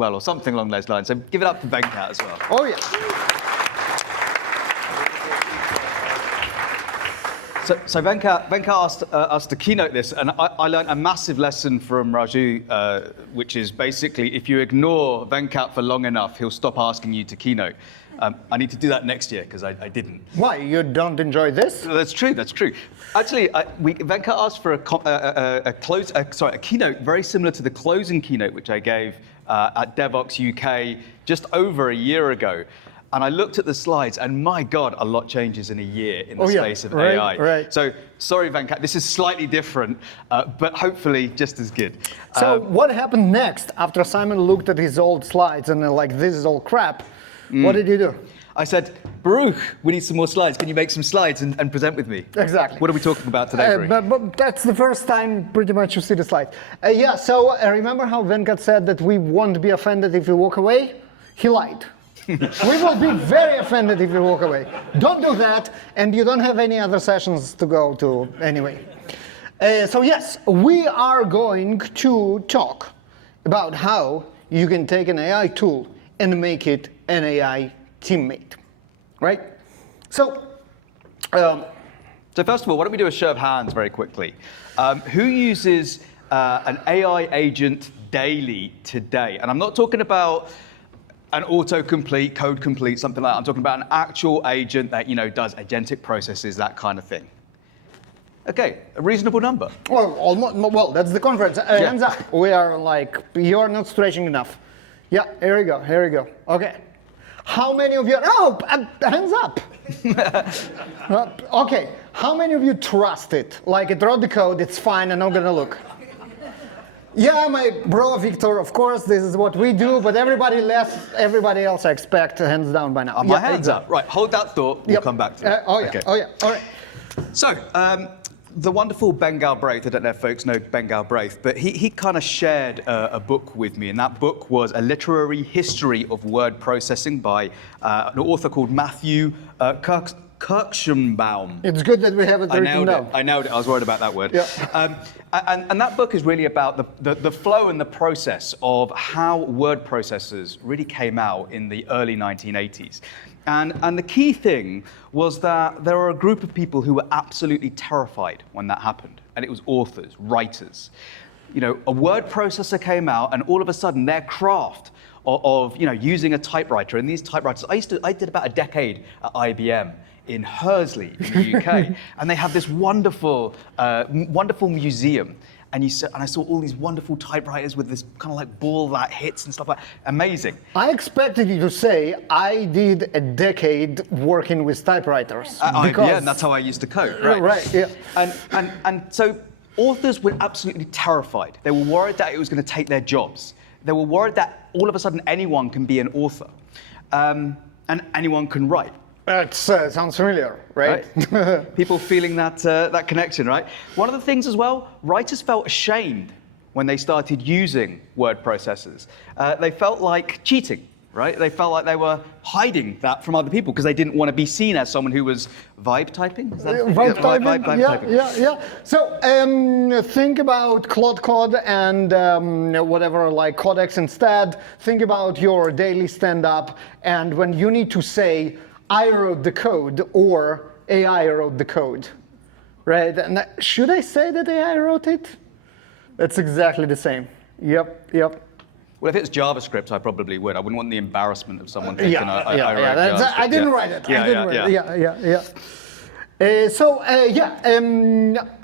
well, or something along those lines. So give it up for Venkat as well. Oh, yeah. So Venkat asked us to keynote this, and I learned a massive lesson from Raju, which is basically if you ignore Venkat for long enough, he'll stop asking you to keynote. I need to do that next year because I didn't. Why? You don't enjoy this? That's true. Actually, Venkat asked for a keynote very similar to the closing keynote which I gave at DevOps UK just over a year ago. And I looked at the slides, and my God, a lot changes in a year in the space of AI. Right. So, sorry, Venkat, this is slightly different, but hopefully just as good. So what happened next after Simon looked at his old slides and like, this is all crap? What did you do? I said, Baruch, we need some more slides. Can you make some slides and present with me? Exactly. What are we talking about today, Baruch? But that's the first time pretty much you see the slides. So remember how Venkat said that we won't be offended if we walk away? He lied. We will be very offended if you walk away. Don't do that, and you don't have any other sessions to go to anyway. So yes, we are going to talk about how you can take an AI tool and make it an AI teammate, right? So first of all, why don't we do a show of hands very quickly? Who uses an AI agent daily today? And I'm not talking about an autocomplete, code complete, something like that. I'm talking about an actual agent that does agentic processes, that kind of thing. Okay, a reasonable number. Well, almost. Well, that's the conference. Hands up. We are like, you're not stretching enough. Yeah, here we go. Okay. How many of you? Oh, hands up. Okay. How many of you trust it? Like, it wrote the code. It's fine. I'm not gonna look. Yeah, my bro Victor, of course, this is what we do, but everybody else I expect hands down by now. My hands up. Right, hold that thought, we'll come back to it. Okay. All right. So, the wonderful Ben Galbraith, I don't know if folks know Ben Galbraith, but he kind of shared a book with me, and that book was a literary history of word processing by an author called Matthew Kirschenbaum. It's good that we have it written down. I nailed it. I was worried about that word. Yeah. And that book is really about the flow and the process of how word processors really came out in the early 1980s. And the key thing was that there were a group of people who were absolutely terrified when that happened. And it was authors, writers. A word processor came out, and all of a sudden their craft of using a typewriter, and these typewriters, I did about a decade at IBM in Hursley in the UK, and they have this wonderful museum. And I saw all these wonderful typewriters with this kind of like ball that hits and stuff like that. Amazing. I expected you to say I did a decade working with typewriters. Yeah, and that's how I used to code, right? Right, yeah. And so authors were absolutely terrified. They were worried that it was going to take their jobs. They were worried that all of a sudden anyone can be an author, and anyone can write. That sounds familiar, right? People feeling that connection, right? One of the things as well, writers felt ashamed when they started using word processors. They felt like cheating, right? They felt like they were hiding that from other people because they didn't want to be seen as someone who was vibe typing. Is that vibe typing? Vibe typing. Yeah. So think about Claude Code and whatever, like Codex instead. Think about your daily stand-up, and when you need to say, I wrote the code, or AI wrote the code, right? And should I say that AI wrote it? That's exactly the same. Yep. Well, if it's JavaScript, I probably would. I wouldn't want the embarrassment of someone thinking I wrote JavaScript. I didn't write it.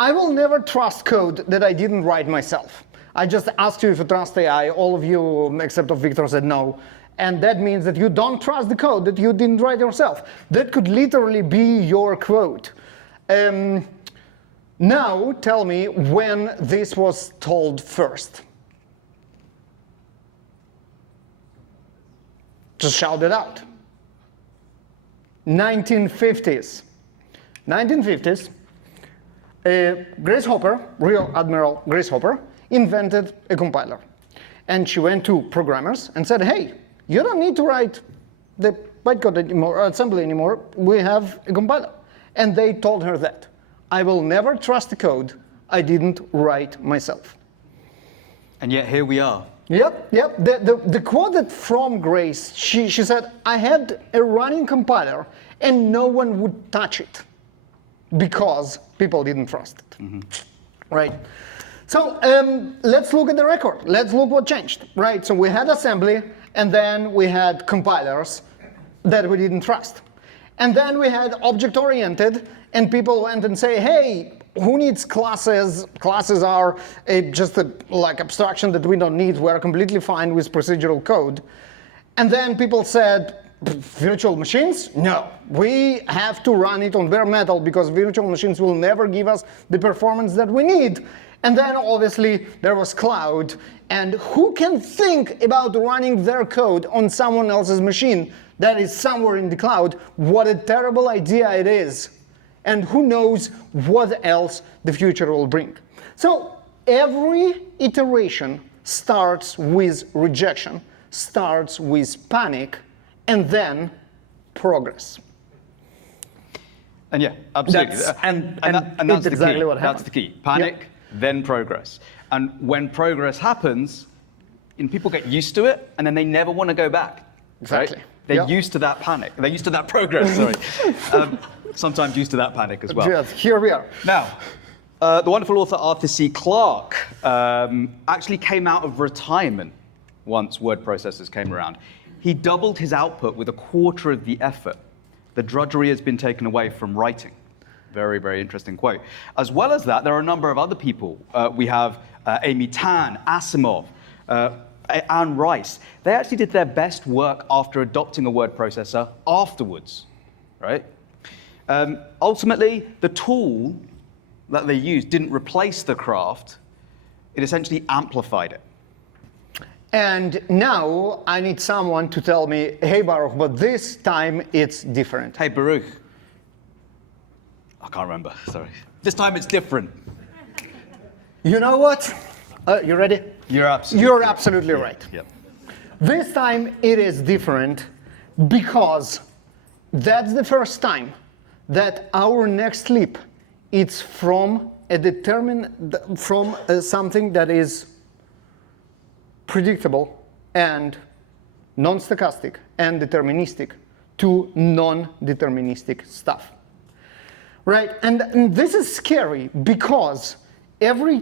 I will never trust code that I didn't write myself. I just asked you if you trust AI. All of you, except of Victor, said no. And that means that you don't trust the code that you didn't write yourself. That could literally be your quote. Now, tell me when this was told first. Just shout it out. 1950s. 1950s, Grace Hopper, Real Admiral Grace Hopper, invented a compiler. And she went to programmers and said, hey, you don't need to write the bytecode anymore, or assembly anymore. We have a compiler. And they told her that. I will never trust the code I didn't write myself. And yet here we are, Yep. The quote from Grace, she said, I had a running compiler and no one would touch it because people didn't trust it. Right? So let's look at the record. Let's look what changed. Right? So we had assembly and then we had compilers that we didn't trust. And then we had object-oriented and people went and say, hey, who needs classes? Classes are just a like abstraction that we don't need. We're completely fine with procedural code. And then people said, virtual machines? No, we have to run it on bare metal because virtual machines will never give us the performance that we need. And then obviously there was cloud. And who can think about running their code on someone else's machine that is somewhere in the cloud? What a terrible idea it is. And who knows what else the future will bring. So every iteration starts with rejection, starts with panic, and then progress. And yeah, absolutely. And that's the exactly key. what happened. That's the key. Panic, then progress. And when progress happens, people get used to it, and then they never want to go back. Exactly. Right? They're used to that panic. They're used to that progress, sorry. Sometimes used to that panic as well. Yes, here we are. Now, the wonderful author Arthur C. Clarke actually came out of retirement once word processors came around. He doubled his output with a quarter of the effort. The drudgery has been taken away from writing. Very, very interesting quote. As well as that, there are a number of other people. We have Amy Tan, Asimov, Anne Rice. They actually did their best work after adopting a word processor afterwards, right? Ultimately, the tool that they used didn't replace the craft. It essentially amplified it. And now I need someone to tell me, hey, Baruch, but this time it's different. Hey, Baruch. I can't remember, sorry. This time it's different. You know what? You ready? You're absolutely absolutely right. Yep. This time it is different because that's the first time that our next leap is from something that is predictable and non-stochastic and deterministic to non-deterministic stuff. Right? And this is scary because every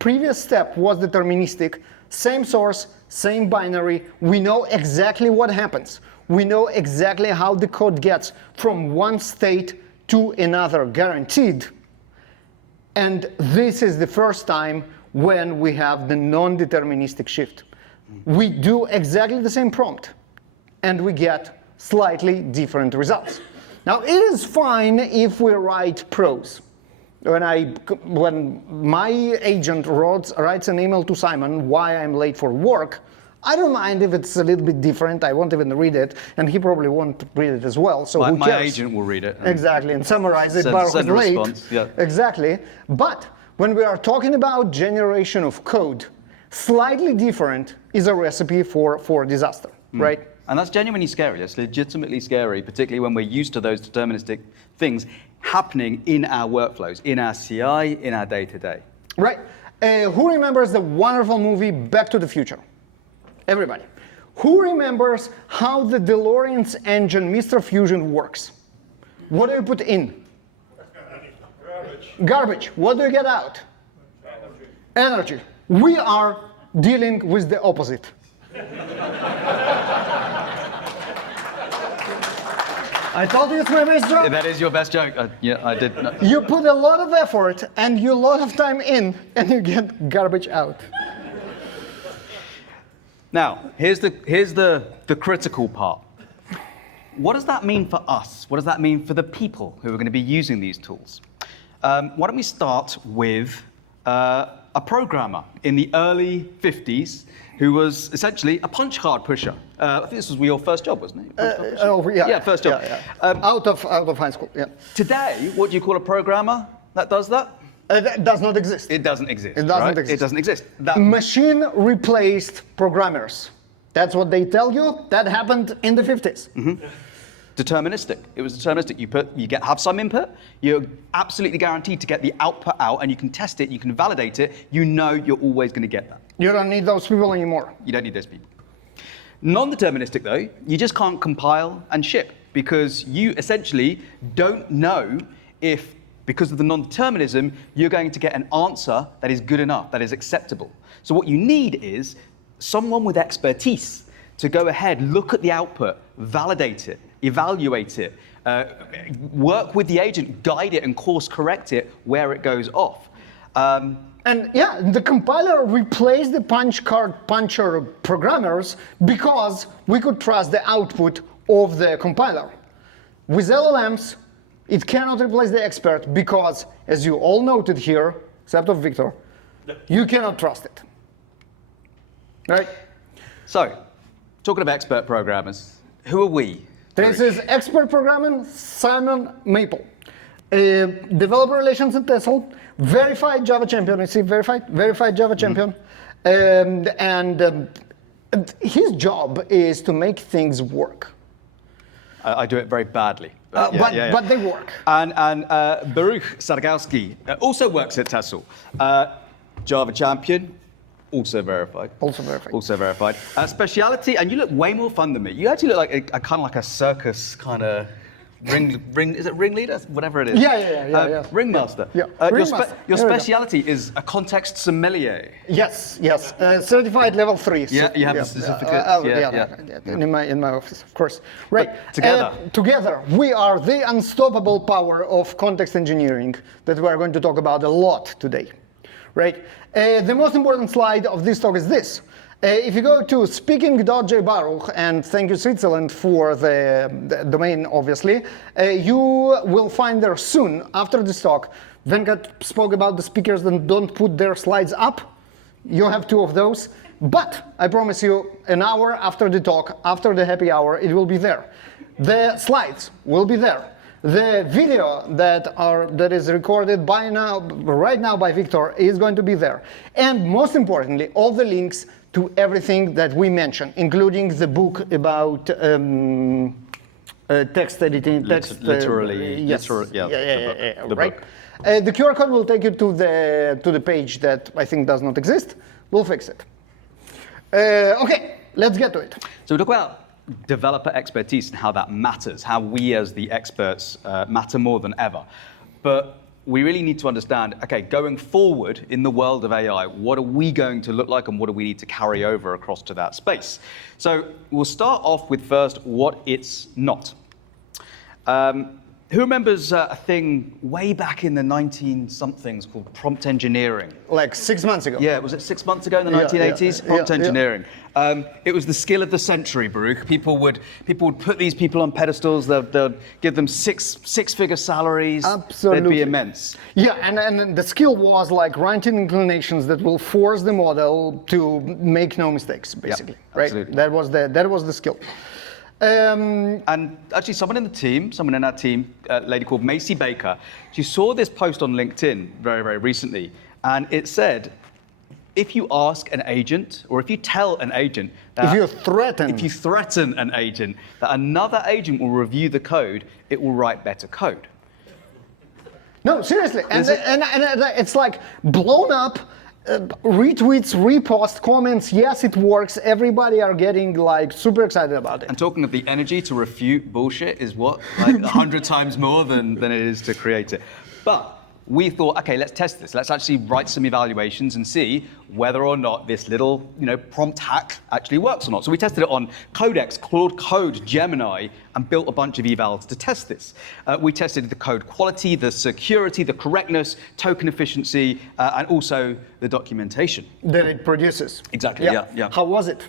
previous step was deterministic, same source, same binary, we know exactly what happens. We know exactly how the code gets from one state to another, guaranteed. And this is the first time when we have the non-deterministic shift. We do exactly the same prompt, and we get slightly different results. Now, it is fine if we write prose. When my agent writes an email to Simon why I'm late for work, I don't mind if it's a little bit different. I won't even read it, and he probably won't read it as well. So who cares? My agent will read it. Exactly, and summarize it. Baruch is late. Response. Yeah. Exactly. But when we are talking about generation of code, slightly different is a recipe for disaster, right? And that's genuinely scary. That's legitimately scary, particularly when we're used to those deterministic things happening in our workflows, in our CI, in our day-to-day. Right. Who remembers the wonderful movie Back to the Future? Everybody. Who remembers how the DeLorean's engine, Mr. Fusion, works? What do you put in? Garbage. What do you get out? Energy. We are dealing with the opposite. I told you it's my best joke. That is your best joke. Yeah, I did. No. You put a lot of effort and you a lot of time in, and you get garbage out. Now, here's the critical part. What does that mean for us? What does that mean for the people who are going to be using these tools? Why don't we start with a programmer in the early 50s who was essentially a punch card pusher. I think this was your first job, wasn't it? Yeah, first job. Yeah. Out of high school, yeah. Today, what do you call a programmer that does that? That does not exist. It doesn't exist. It doesn't exist. It doesn't exist. Machine replaced programmers. That's what they tell you. That happened in the 50s. Mm-hmm. Deterministic. It was deterministic. You have some input. You're absolutely guaranteed to get the output out, and you can test it. You can validate it. You know you're always going to get that. You don't need those people anymore. You don't need those people. Non-deterministic, though, you just can't compile and ship because you essentially don't know if, because of the non-determinism, you're going to get an answer that is good enough, that is acceptable. So what you need is someone with expertise to go ahead, look at the output, validate it, evaluate it, work with the agent, guide it and course correct it where it goes off. And yeah, the compiler replaced the punch card puncher programmers because we could trust the output of the compiler. With LLMs, it cannot replace the expert because, as you all noted here, except of Victor, you cannot trust it. Right? So, talking about expert programmers, who are we? This is expert programming, Simon Maple. Developer relations at Tesla, verified Java champion. You see, verified Java champion. His job is to make things work. I do it very badly. But they work. And Baruch Sadegowski also works at Tesla. Java champion, also verified. Also verified. Also verified. Speciality, and you look way more fun than me. You actually look like a kind of like a circus kind of ring. Is it ringleader? Whatever it is. Yeah. Ringmaster. Yeah. Your speciality is a context sommelier. Yes. Certified level 3. Yeah, you have the certificate. In my office, of course. Right. Together, we are the unstoppable power of context engineering that we are going to talk about a lot today. Right. The most important slide of this talk is this. If you go to speaking.jbaruch, and thank you Switzerland for the domain, obviously, you will find there soon, after this talk, Venkat spoke about the speakers that don't put their slides up. You have 2 of those. But I promise you, an hour after the talk, after the happy hour, it will be there. The slides will be there. The video that is recorded right now by Victor is going to be there. And most importantly, all the links to everything that we mentioned, including the book about text editing. Literally. Yes. The right. book. The QR code will take you to the page that I think does not exist. We'll fix it. Okay, let's get to it. So we talk about developer expertise and how that matters, how we as the experts matter more than ever. But we really need to understand, okay, going forward in the world of AI, what are we going to look like and what do we need to carry over across to that space? So we'll start off with first what it's not. Who remembers a thing way back in the 19-somethings called prompt engineering? Like 6 months ago. Yeah, was it 6 months ago in the 1980s? Prompt engineering. It was the skill of the century, Baruch. People would put these people on pedestals. They'd give them six-figure salaries. Absolutely. They'd be immense. Yeah, and the skill was like writing inclinations that will force the model to make no mistakes, basically. Yeah, right? absolutely. That was the skill. And actually, someone in our team, a lady called Macy Baker, she saw this post on LinkedIn very, very recently, and it said, if you ask an agent, or if you tell an agent that if you threaten an agent that another agent will review the code, it will write better code. No, seriously, and it's like blown up. Retweets, repost, comments, yes, it works. Everybody are getting like super excited about it. And talking of the energy to refute bullshit is what? Like 100 times more than it is to create it. But we thought, okay, let's test this. Let's actually write some evaluations and see whether or not this little, prompt hack actually works or not. So we tested it on Codex, Claude Code, Gemini, and built a bunch of evals to test this. We tested the code quality, the security, the correctness, token efficiency, and also the documentation. That it produces. Exactly, yeah. How was it?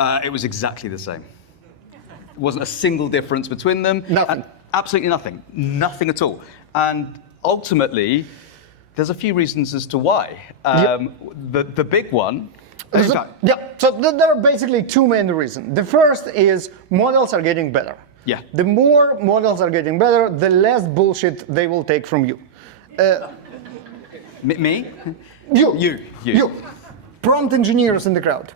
It was exactly the same. There wasn't a single difference between them. Nothing. Absolutely nothing. Nothing at all. And ultimately, there's a few reasons as to why. The big one. So there are basically 2 main reasons. The first is models are getting better. Yeah. The more models are getting better, the less bullshit they will take from you. Me? You. Prompt engineers in the crowd.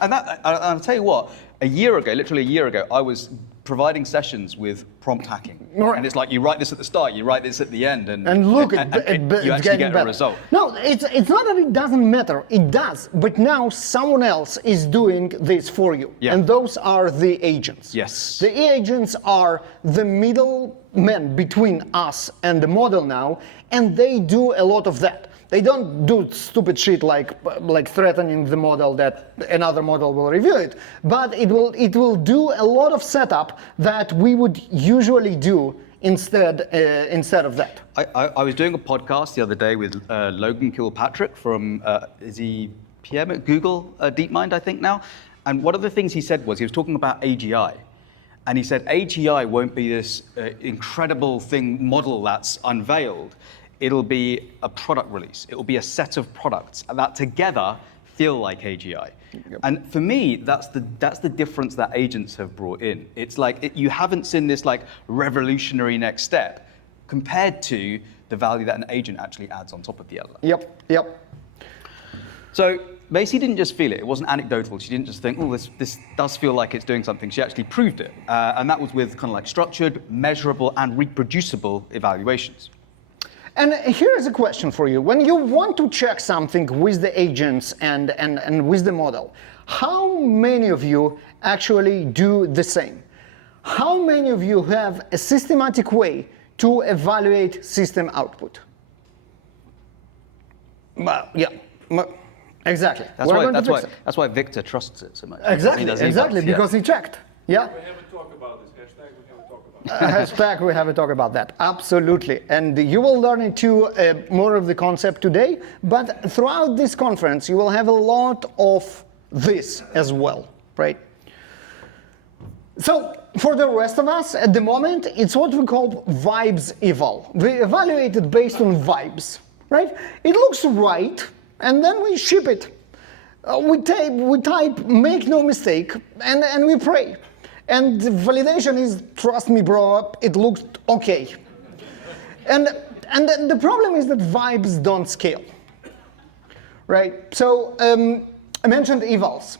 And I'll tell you what, literally a year ago, I was providing sessions with prompt hacking. Right. And it's like you write this at the start, you write this at the end, and look, you it's actually getting get better. a result. No, it's not that it doesn't matter. It does, but now someone else is doing this for you, Yeah. and those are the agents. Yes. The agents are the middlemen between us and the model now, and they do a lot of that. They don't do stupid shit like threatening the model that another model will review it, but it will do a lot of setup that we would usually do instead of that. I was doing a podcast the other day with Logan Kilpatrick from, is he PM at Google DeepMind, I think now? And one of the things he said was, he was talking about AGI. And he said AGI won't be this incredible model that's unveiled. It'll be a product release. It will be a set of products that together feel like AGI. Yep. And for me, that's the difference that agents have brought in. It's like you haven't seen this like revolutionary next step compared to the value that an agent actually adds on top of the LLM. Yep. So Macy didn't just feel it. It wasn't anecdotal. She didn't just think, oh, this does feel like it's doing something. She actually proved it. And that was with kind of like structured, measurable, and reproducible evaluations. And here is a question for you. When you want to check something with the agents and with the model, how many of you actually do the same? How many of you have a systematic way to evaluate system output? Well, yeah, exactly. That's why Victor trusts it so much. Exactly, because he checked. Yeah. We haven't talked about this. Hashtag we haven't talked about this. Hashtag we haven't talked about that. Absolutely. And you will learn into more of the concept today, but throughout this conference, you will have a lot of this as well, right? So for the rest of us, at the moment, it's what we call vibes eval. We evaluate it based on vibes, right? It looks right, and then we ship it. We type, make no mistake, and we pray. And the validation is, trust me, bro, it looks okay. And the problem is that vibes don't scale, right? So I mentioned evals.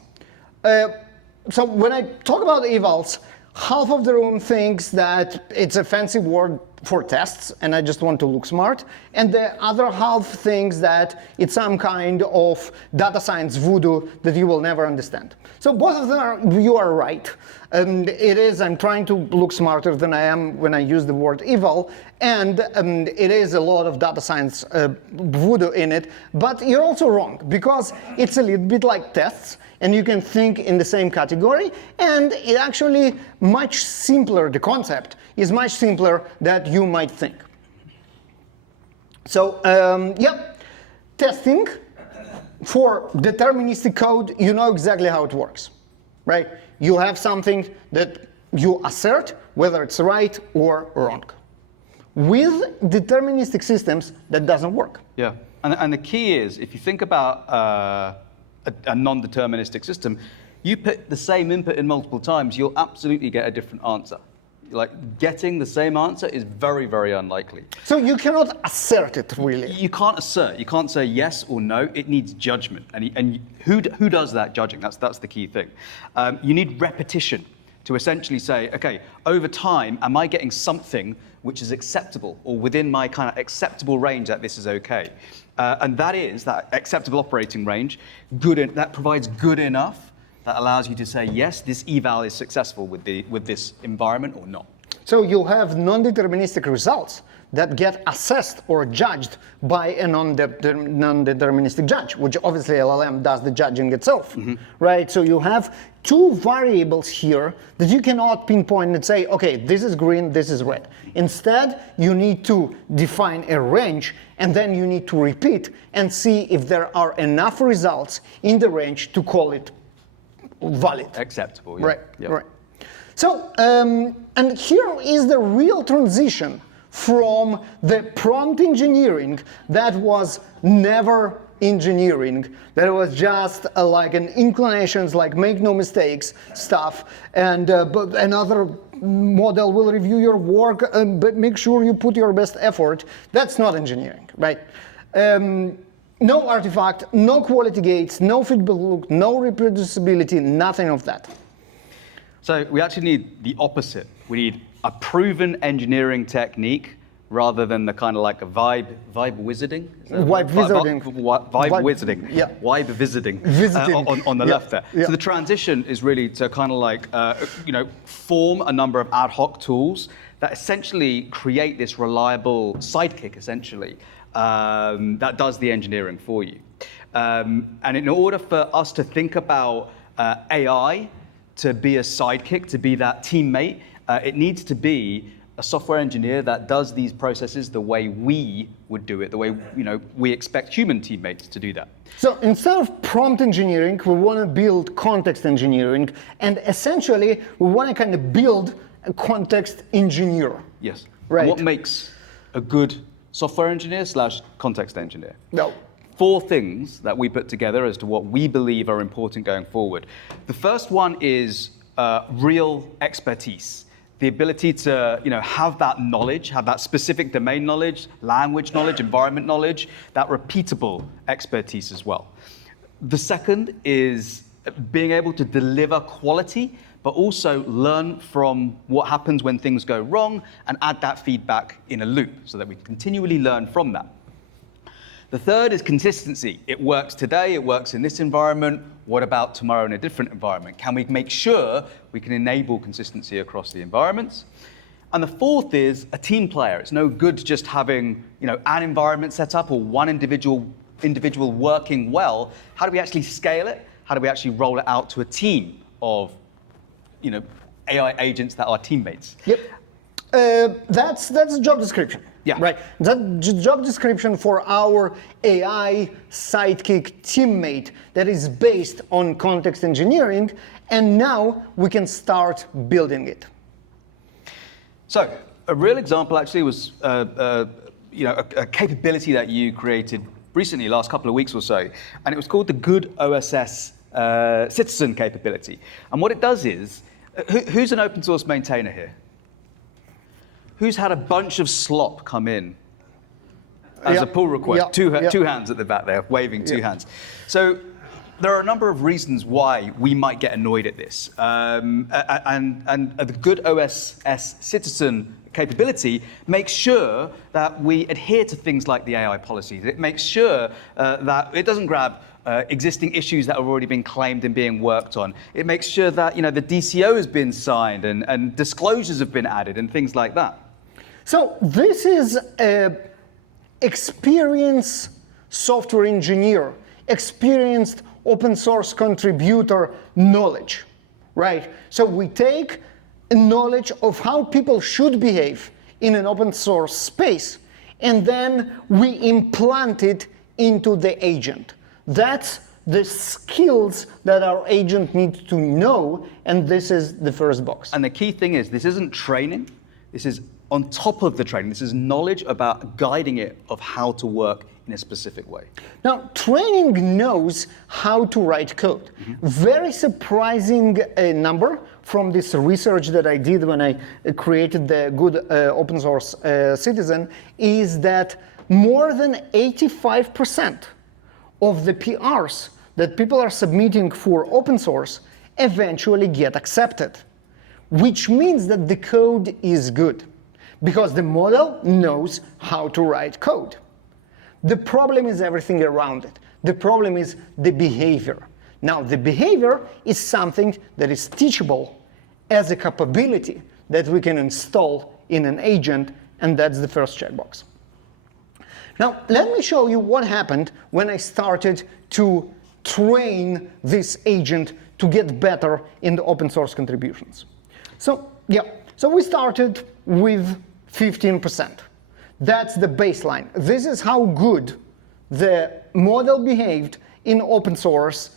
So when I talk about evals, half of the room thinks that it's a fancy word for tests, and I just want to look smart. And the other half thinks that it's some kind of data science voodoo that you will never understand. So both of them you are right. I'm trying to look smarter than I am when I use the word eval, and it is a lot of data science voodoo in it, but you're also wrong, because it's a little bit like tests, and you can think in the same category, and it actually much simpler, the concept is much simpler than you might think. So, testing for deterministic code, you know exactly how it works, right? You have something that you assert, whether it's right or wrong. With deterministic systems, that doesn't work. Yeah, and the key is, if you think about a non-deterministic system, you put the same input in multiple times, you'll absolutely get a different answer. Like, getting the same answer is very, very unlikely. So you cannot assert it, really. You can't assert. You can't say yes or no. It needs judgment. And who does that judging? That's the key thing. You need repetition to essentially say, okay, over time, am I getting something which is acceptable or within my kind of acceptable range that this is okay? And that acceptable operating range, that provides good enough that allows you to say, yes, this eval is successful with this environment or not. So you have non-deterministic results that get assessed or judged by a non-deterministic judge, which obviously LLM does the judging itself, right? So you have two variables here that you cannot pinpoint and say, okay, this is green, this is red. Instead, you need to define a range, and then you need to repeat and see if there are enough results in the range to call it valid. Acceptable, yeah. Right, Yep. right. So, and here is the real transition from the prompt engineering that was never engineering, that was just like an inclinations, like make no mistakes stuff, and but another model will review your work, but make sure you put your best effort. That's not engineering, right? No artifact, no quality gates, no feedback loop, no reproducibility, nothing of that. So we actually need the opposite. We need a proven engineering technique rather than the kind of like a vibe wizarding. Vibe wizarding. Vibe wizarding. Yeah. Vibe visiting. On the left there. Yeah. So the transition is really to kind of like, form a number of ad hoc tools that essentially create this reliable sidekick, essentially, that does the engineering for you. And in order for us to think about AI to be a sidekick, to be that teammate, it needs to be a software engineer that does these processes the way we would do it, the way we expect human teammates to do that. So instead of prompt engineering, we want to build context engineering, and essentially we want to kind of build a context engineer. Yes. Right. And what makes a good software engineer / context engineer? No. 4 things that we put together as to what we believe are important going forward. The first one is real expertise. The ability to have that knowledge, have that specific domain knowledge, language knowledge, environment knowledge, that repeatable expertise as well. The second is being able to deliver quality, but also learn from what happens when things go wrong and add that feedback in a loop so that we continually learn from that. The third is consistency. It works today, it works in this environment. What about tomorrow in a different environment? Can we make sure we can enable consistency across the environments? And the fourth is a team player. It's no good just having an environment set up or one individual working well. How do we actually scale it? How do we actually roll it out to a team of AI agents that are teammates? Yep. That's the job description. Yeah. Right. That job description for our AI sidekick teammate that is based on context engineering, and now we can start building it. So a real example actually was a capability that you created recently, last couple of weeks or so, and it was called the Good OSS Citizen capability. And what it does is, who's an open source maintainer here? Who's had a bunch of slop come in as a pull request? Yeah. Two hands at the back there, waving two hands. So there are a number of reasons why we might get annoyed at this. And the Good OSS Citizen capability makes sure that we adhere to things like the AI policies. It makes sure that it doesn't grab existing issues that have already been claimed and being worked on. It makes sure that the DCO has been signed and disclosures have been added and things like that. So this is an experienced software engineer, experienced open source contributor knowledge, right? So we take a knowledge of how people should behave in an open source space, and then we implant it into the agent. That's the skills that our agent needs to know, and this is the first box. And the key thing is, this isn't training, this is on top of the training. This is knowledge about guiding it of how to work in a specific way. Now, training knows how to write code. Mm-hmm. Very surprising number from this research that I did when I created the Good Open Source Citizen is that more than 85% of the PRs that people are submitting for open source eventually get accepted, which means that the code is good because the model knows how to write code. The problem is everything around it. The problem is the behavior. Now, the behavior is something that is teachable as a capability that we can install in an agent, and that's the first checkbox. Now, let me show you what happened when I started to train this agent to get better in the open source contributions. So we started with 15%. That's the baseline. This is how good the model behaved in open source,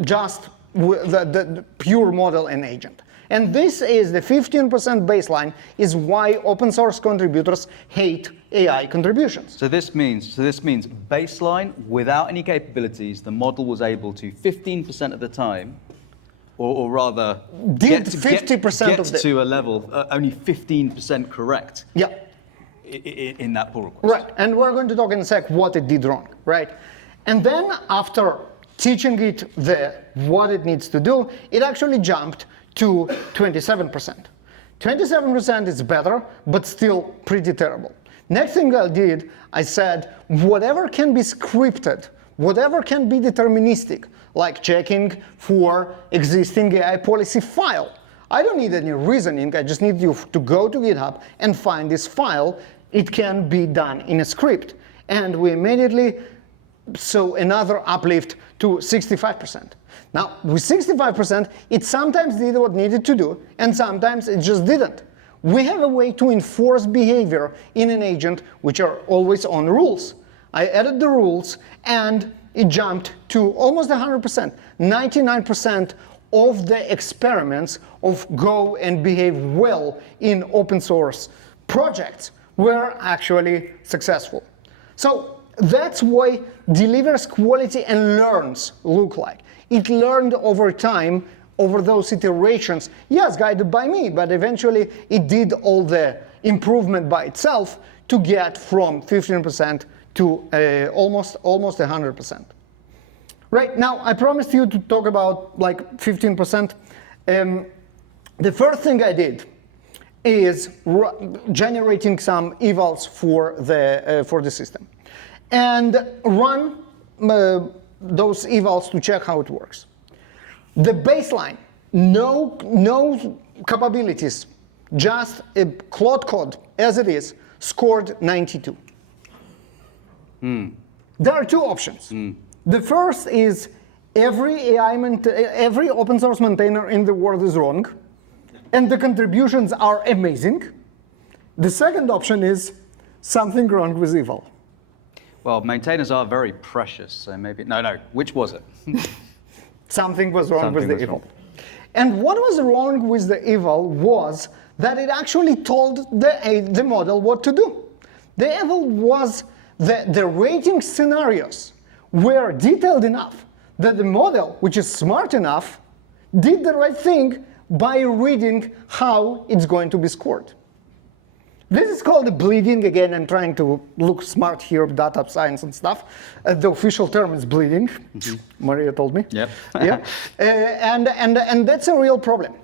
just with the pure model and agent. And this is the 15% baseline is why open source contributors hate AI contributions. So this means baseline, without any capabilities, the model was able to 15% of the time, or rather, did 50% of the to a level only 15% correct. Yeah. In that pull request. Right, and we're going to talk in a sec what it did wrong, right? And then after teaching it what it needs to do, it actually jumped to 27%. 27% is better, but still pretty terrible. Next thing I did, I said, whatever can be scripted, whatever can be deterministic, like checking for existing AI policy file. I don't need any reasoning, I just need you to go to GitHub and find this file. It can be done in a script. And we immediately saw another uplift to 65%. Now, with 65%, it sometimes did what it needed to do, and sometimes it just didn't. We have a way to enforce behavior in an agent which are always on rules. I added the rules, and it jumped to almost 100%. 99% of the experiments of go and behave well in open source projects were actually successful. So that's why delivers quality and learns look like. It learned over time, over those iterations, yes, guided by me, but eventually it did all the improvement by itself to get from 15% to almost 100%. Right, now I promised you to talk about like 15%. The first thing I did is generating some evals for the system and run those evals to check how it works. The baseline, no capabilities, just a Claude code as it is, scored 92. There are two options. The first is every open source maintainer in the world is wrong, and the contributions are amazing. The second option is something wrong with eval. Well, maintainers are very precious, so maybe, no, which was it? Something was wrong Something with the was eval. And what was wrong with the eval was that it actually told the model what to do. The eval was the rating scenarios were detailed enough that the model, which is smart enough, did the right thing by reading how it's going to be scored. This is called the bleeding. Again, I'm trying to look smart here, data science and stuff. The official term is bleeding. Maria told me. Yep. Yeah. And that's a real problem.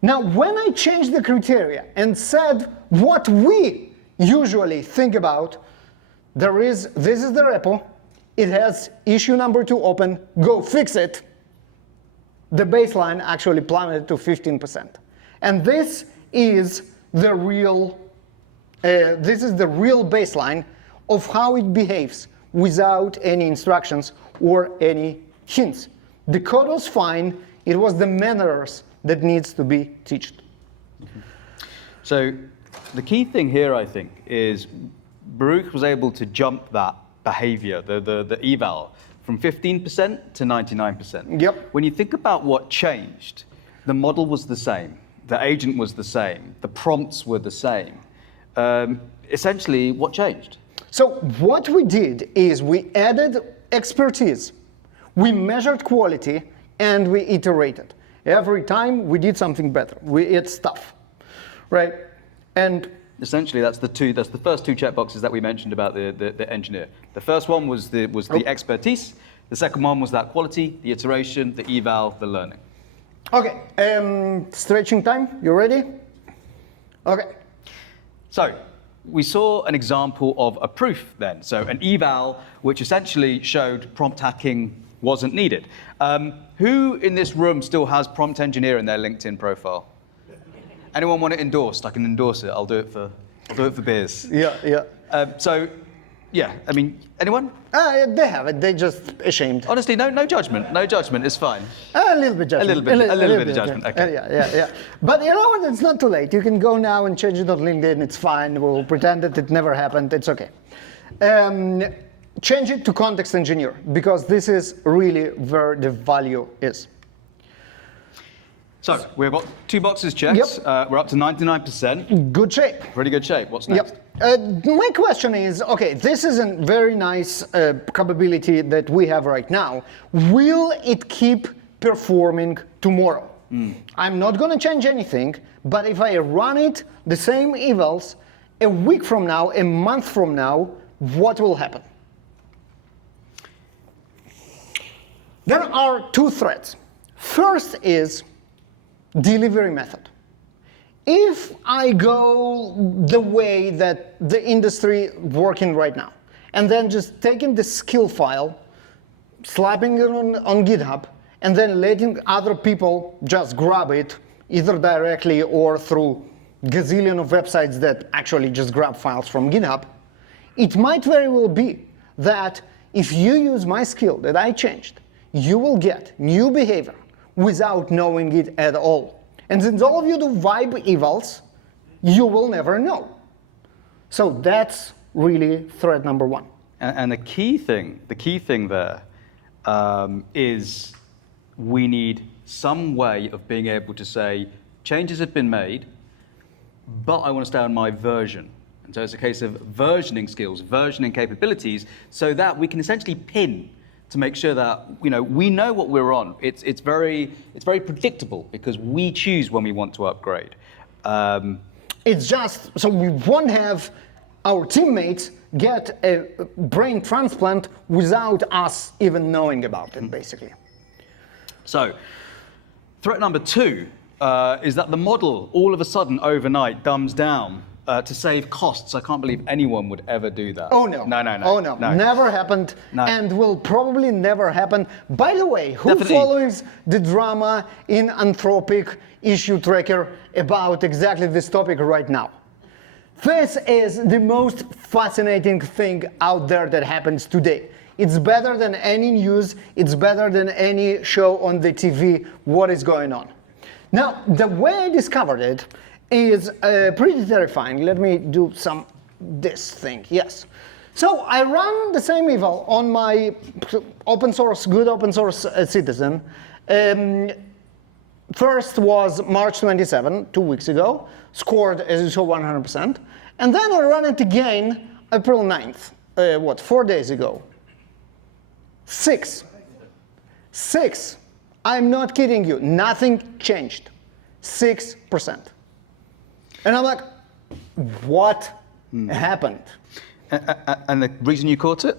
Now, when I changed the criteria and said what we usually think about, this is the repo, it has issue number 2 open, go fix it, the baseline actually plummeted to 15%. And this is the real baseline of how it behaves without any instructions or any hints. The code was fine, it was the manners that needs to be taught. So the key thing here, I think, is Baruch was able to jump that behavior, the eval, from 15% to 99%. Yep. When you think about what changed, the model was the same, the agent was the same, the prompts were the same. Essentially, what changed? So what we did is we added expertise, we measured quality, and we iterated. Every time we did something better. We add stuff, right? And essentially, that's the first two checkboxes that we mentioned about the engineer. The first one was the expertise. The second one was that quality, the iteration, the eval, the learning. Okay, stretching time. You ready? Okay. So we saw an example of a proof then. So an eval, which essentially showed prompt hacking wasn't needed. Who in this room still has prompt engineer in their LinkedIn profile? Anyone want it endorsed? I can endorse it. I'll do it for beers. Yeah. I mean, anyone? They have it. They're just ashamed. Honestly, no judgment. No judgment. It's fine. A little bit judgment. A little bit of judgment. Yeah. Okay. Yeah. But you know what? It's not too late. You can go now and change it on LinkedIn. It's fine. We'll pretend that it never happened. It's okay. Change it to context engineer, because this is really where the value is. So we've got 2 boxes checked. Yep. We're up to 99%. Good shape. Pretty good shape. What's next? Yep. My question is, okay, this is a very nice capability that we have right now. Will it keep performing tomorrow? I'm not going to change anything, but if I run it, the same evals, a week from now, a month from now, what will happen? There are 2 threats. First is delivery method. If I go the way that the industry working right now, and then just taking the skill file, slapping it on GitHub, and then letting other people just grab it, either directly or through gazillion of websites that actually just grab files from GitHub, it might very well be that if you use my skill that I changed, you will get new behavior without knowing it at all. And since all of you do vibe evals, you will never know. So that's really threat number one. And the key thing there is we need some way of being able to say, changes have been made, but I want to stay on my version. And so it's a case of versioning skills, versioning capabilities, so that we can essentially pin to make sure that we know what we're on. It's very predictable because we choose when we want to upgrade. It's just so we won't have our teammates get a brain transplant without us even knowing about it, basically. So, threat number 2 is that the model all of a sudden overnight dumbs down to save costs. I can't believe anyone would ever do that. Oh no. No. Oh no. Never happened, and will probably never happen. By the way, who Definitely. follows the drama in Anthropic issue tracker about exactly this topic right now? This is the most fascinating thing out there that happens today. It's better than any news, it's better than any show on the TV, what is going on. Now, the way I discovered it is pretty terrifying. Let me do this thing, yes. So I run the same eval on my good open source citizen. First was March 27, 2 weeks ago, scored, as you saw, 100%. And then I ran it again April 9th, 4 days ago. 6. I'm not kidding you, nothing changed. 6%. And I'm like, what happened? And the reason you caught it?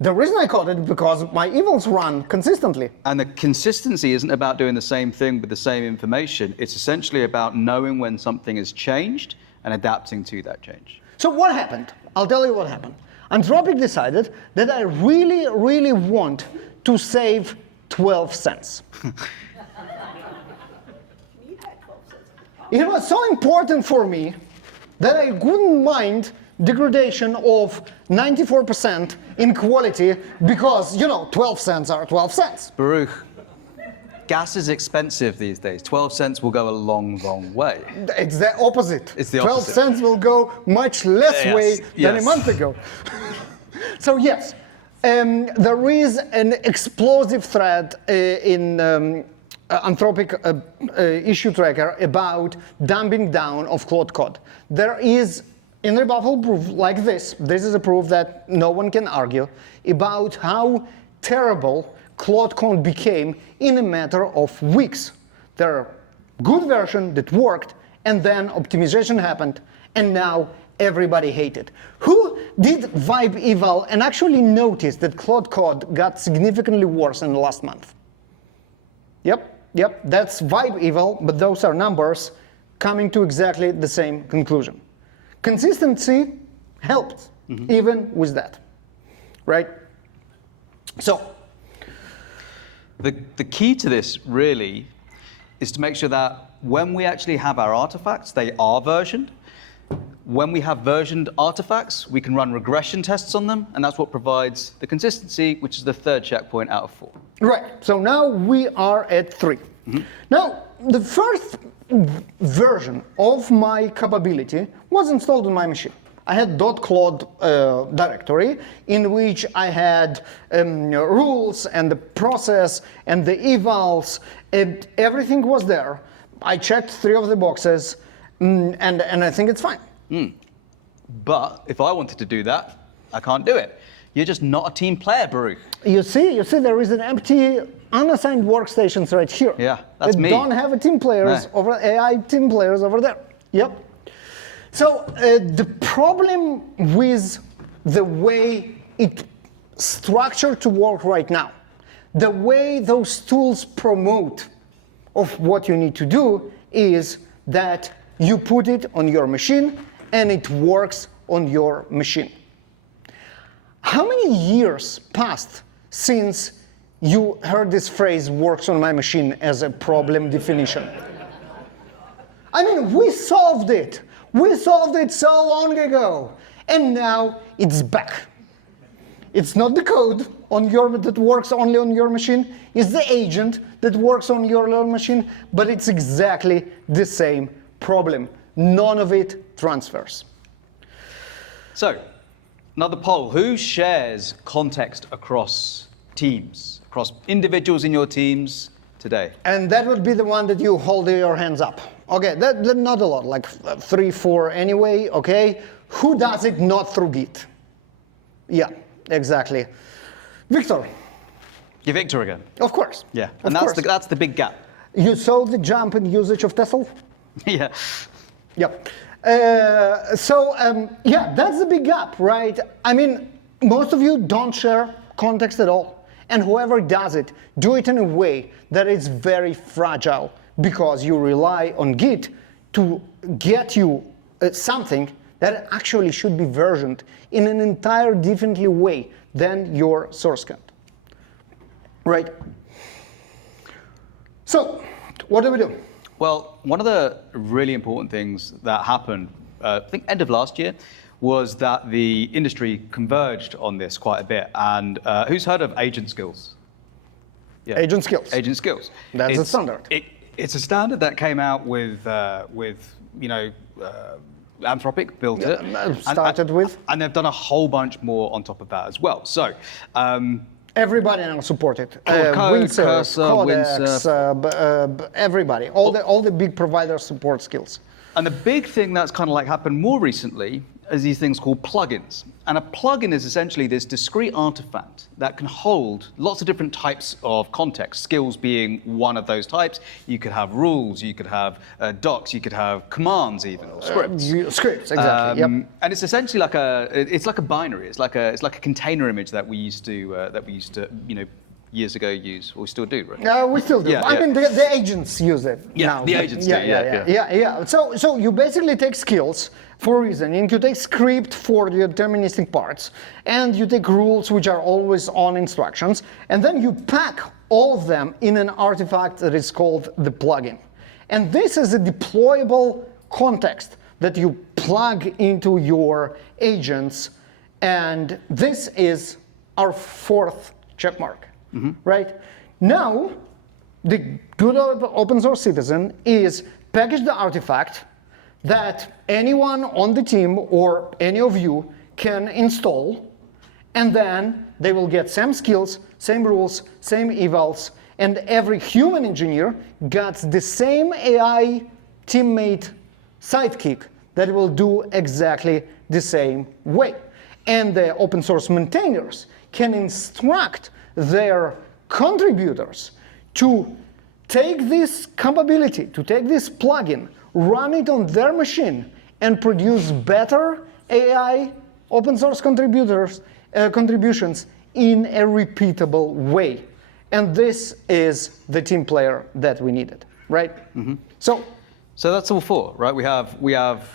The reason I caught it is because my evals run consistently. And the consistency isn't about doing the same thing with the same information. It's essentially about knowing when something has changed and adapting to that change. So what happened? I'll tell you what happened. Anthropic decided that I really, really want to save 12 cents. It was so important for me that I wouldn't mind degradation of 94% in quality because, 12 cents are 12 cents. Baruch, gas is expensive these days. 12 cents will go a long, long way. It's the opposite. It's the 12 opposite. cents will go much less way than a month ago. So yes, there is an explosive thread in Anthropic issue tracker about dumbing down of Claude Code. There is irrebuttable proof like this. This is a proof that no one can argue about how terrible Claude Code became in a matter of weeks. There are good version that worked, and then optimization happened, and now everybody hated. Who did vibe eval and actually noticed that Claude Code got significantly worse in the last month? Yep, that's vibe eval, but those are numbers coming to exactly the same conclusion. Consistency helped, even with that, right? So, the key to this really is to make sure that when we actually have our artifacts, they are versioned. When we have versioned artifacts, we can run regression tests on them, and that's what provides the consistency, which is the third checkpoint out of 4. Right, so now we are at 3. Now, the first version of my capability was installed on my machine. I had .claude directory in which I had rules and the process and the evals, and everything was there. I checked 3 of the boxes, and I think it's fine. But if I wanted to do that, I can't do it. You're just not a team player, Baruch. You see, there is an empty unassigned workstations right here. Yeah, that's me. Don't have a team players over AI team players over there. Yep. So the problem with the way it's structured to work right now, the way those tools promote of what you need to do is that you put it on your machine and it works on your machine. How many years passed since you heard this phrase, works on my machine, as a problem definition? I mean, we solved it. We solved it so long ago. And now it's back. It's not the code that works only on your machine. It's the agent that works on your own machine. But it's exactly the same problem. None of it transfers. So, another poll. Who shares context across teams, across individuals in your teams today? And that would be the one that you hold your hands up. Okay, that not a lot, like 3, 4 anyway, okay? Who does it not through Git? Yeah, exactly. Victor. You're Victor again. Of course. Yeah, and that's the big gap. You saw the jump in usage of Tessel? Yeah. Yep. Yeah, that's the big gap, right? I mean, most of you don't share context at all. And whoever does it, do it in a way that is very fragile because you rely on Git to get you something that actually should be versioned in an entire differently way than your source code, right? So, what do we do? Well, one of the really important things that happened, I think end of last year, was that the industry converged on this quite a bit. And who's heard of agent skills? Yeah. Agent skills. Agent skills. That's a standard. It's a standard that came out with Anthropic built it. Started with. And they've done a whole bunch more on top of that as well. So. Everybody now support it. Code, Windsurf, Cursor, Codex, everybody. All the big providers support skills. And the big thing that's kind of like happened more recently is these things called plugins. And a plugin is essentially this discrete artifact that can hold lots of different types of context, skills being one of those types. You could have rules, you could have docs, you could have commands even, or scripts. Scripts, exactly. Yep. And it's essentially like a binary. It's like a container image that we used to years ago use, or we still do, right? We still do. Yeah, I mean, the agents use it now. The agents do. Yeah. So you basically take skills for reasoning, you take script for the deterministic parts, and you take rules which are always on instructions, and then you pack all of them in an artifact that is called the plugin. And this is a deployable context that you plug into your agents, and this is our fourth checkmark. Right? Now, the good open source citizen is package the artifact that anyone on the team or any of you can install, and then they will get same skills, same rules, same evals, and every human engineer gets the same AI teammate sidekick that will do exactly the same way. And the open source maintainers can instruct their contributors to take this capability, to take this plugin, run it on their machine, and produce better AI open source contributions in a repeatable way. And this is the team player that we needed, right? So that's all four, right? We have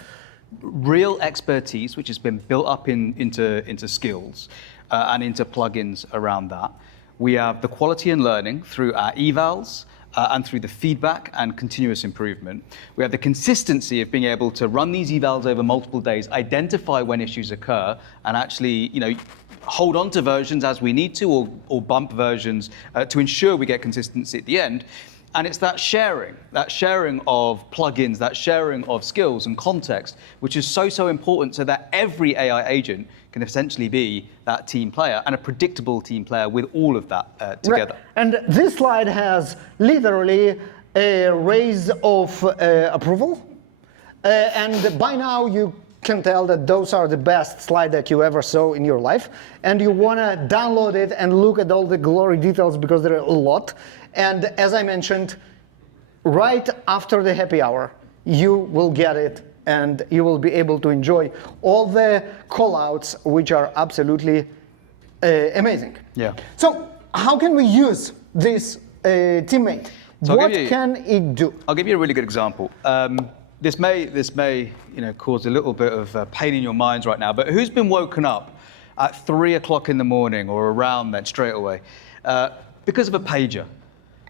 real expertise, which has been built up into skills and into plugins around that. We have the quality and learning through our evals and through the feedback and continuous improvement. We have the consistency of being able to run these evals over multiple days, identify when issues occur, and actually, hold on to versions as we need to, or bump versions to ensure we get consistency at the end. And it's that sharing of plugins, that sharing of skills and context, which is so important so that every AI agent can essentially be that team player and a predictable team player with all of that together. Right. And this slide has literally a raise of approval. And by now you can tell that those are the best slides that you ever saw in your life. And you want to download it and look at all the glory details because there are a lot. And as I mentioned, right after the happy hour, you will get it and you will be able to enjoy all the callouts, which are absolutely amazing. Yeah. So how can we use this teammate? So what can it do? I'll give you a really good example. This may cause a little bit of pain in your minds right now, but who's been woken up at 3 o'clock in the morning or around then straight away because of a pager?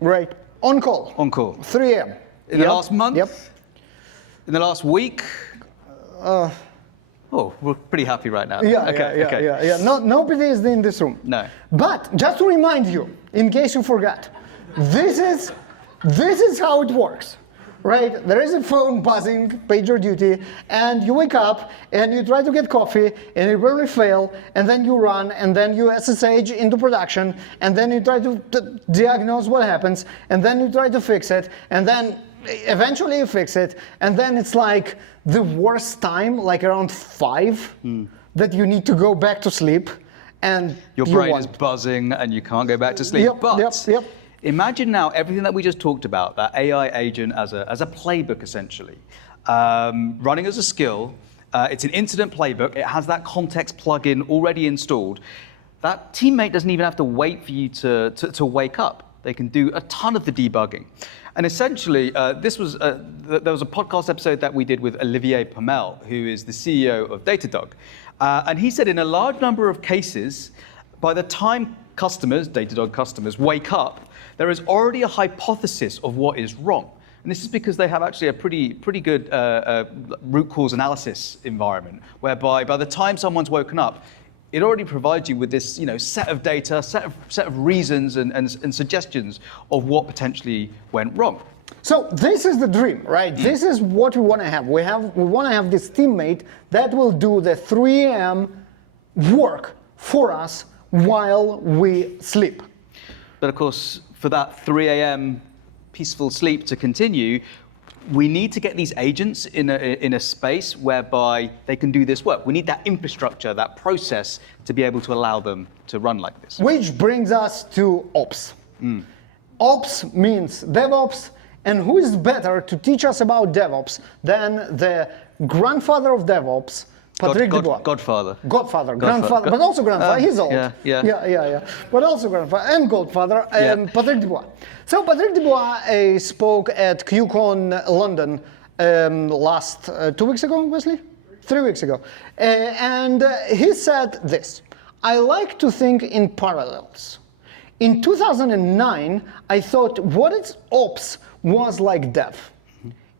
Right. On call. On call. 3 a.m. In the last month? Yep. In the last week? Oh, we're pretty happy right now. Yeah. No, nobody is in this room. No. But just to remind you, in case you forgot, this is how it works, right? There is a phone buzzing, pager duty, and you wake up and you try to get coffee and you really fail, and then you run and then you SSH into production, and then you try to diagnose what happens, and then you try to fix it, and then eventually you fix it, and then it's like the worst time, like around 5, that you need to go back to sleep, and your brain is buzzing and you can't go back to sleep. Yep. Imagine now everything that we just talked about, that AI agent as a playbook essentially, running as a skill. It's an incident playbook. It has that context plugin already installed. That teammate doesn't even have to wait for you to wake up. They can do a ton of the debugging. And essentially, there was a podcast episode that we did with Olivier Pomel, who is the CEO of Datadog. And he said in a large number of cases, by the time Datadog customers, wake up, there is already a hypothesis of what is wrong. And this is because they have actually a pretty good root cause analysis environment, whereby by the time someone's woken up, it already provides you with this set of data, set of reasons and suggestions of what potentially went wrong. So this is the dream, right? This is what we want to have. We want to have this teammate that will do the 3 a.m. work for us while we sleep. But of course, for that 3 a.m. peaceful sleep to continue, we need to get these agents in a space whereby they can do this work. We need that infrastructure, that process to be able to allow them to run like this. Which brings us to Ops. Ops means DevOps, and who is better to teach us about DevOps than the grandfather of DevOps, Patrick Dubois. Godfather, grandfather, but also grandfather. He's old. Yeah. But also grandfather and godfather, Patrick Dubois. So Patrick Dubois spoke at QCon London last 2 weeks ago, Wesley? 3 weeks ago. And he said this: I like to think in parallels. In 2009, I thought what is Ops was like Dev.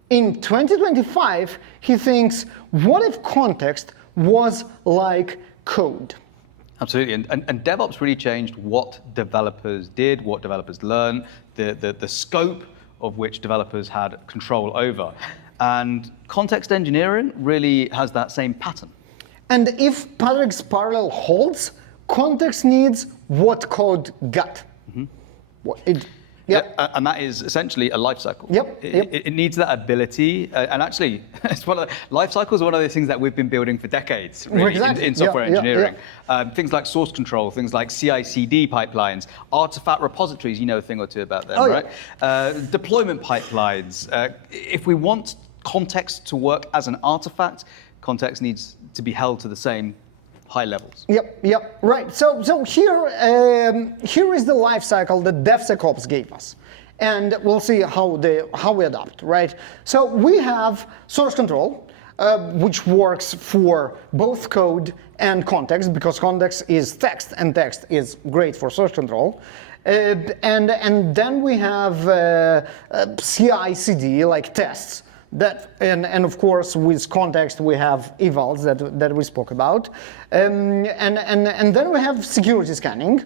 In 2025, he thinks, what if context was like code? Absolutely, and DevOps really changed what developers did, what developers learned, the scope of which developers had control over. And context engineering really has that same pattern. And if Patrick's parallel holds, context needs what code got. And that is essentially a life cycle. It needs that ability, and actually, life cycle is one of those things that we've been building for decades, really, in software engineering. Things like source control, things like CI/CD pipelines, artifact repositories. You know a thing or two about them, right? Deployment pipelines. If we want context to work as an artifact, context needs to be held to the same high levels. Right. So here is the life cycle that DevSecOps gave us, and we'll see how we adapt. Right. So we have source control, which works for both code and context, because context is text, and text is great for source control. And then we have CI/CD, like tests. And of course, with context, we have evals that we spoke about. And then we have security scanning,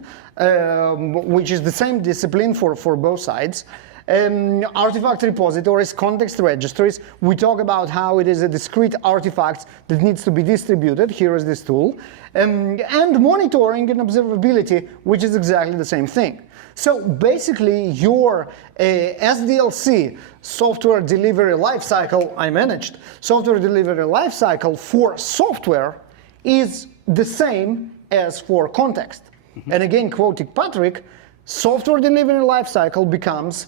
which is the same discipline for both sides. Artifact repositories, context registries. We talk about how it is a discrete artifact that needs to be distributed. Here is this tool. And monitoring and observability, which is exactly the same thing. So basically, your SDLC, software delivery lifecycle, I managed, software delivery lifecycle for software is the same as for context. And again, quoting Patrick, software delivery lifecycle becomes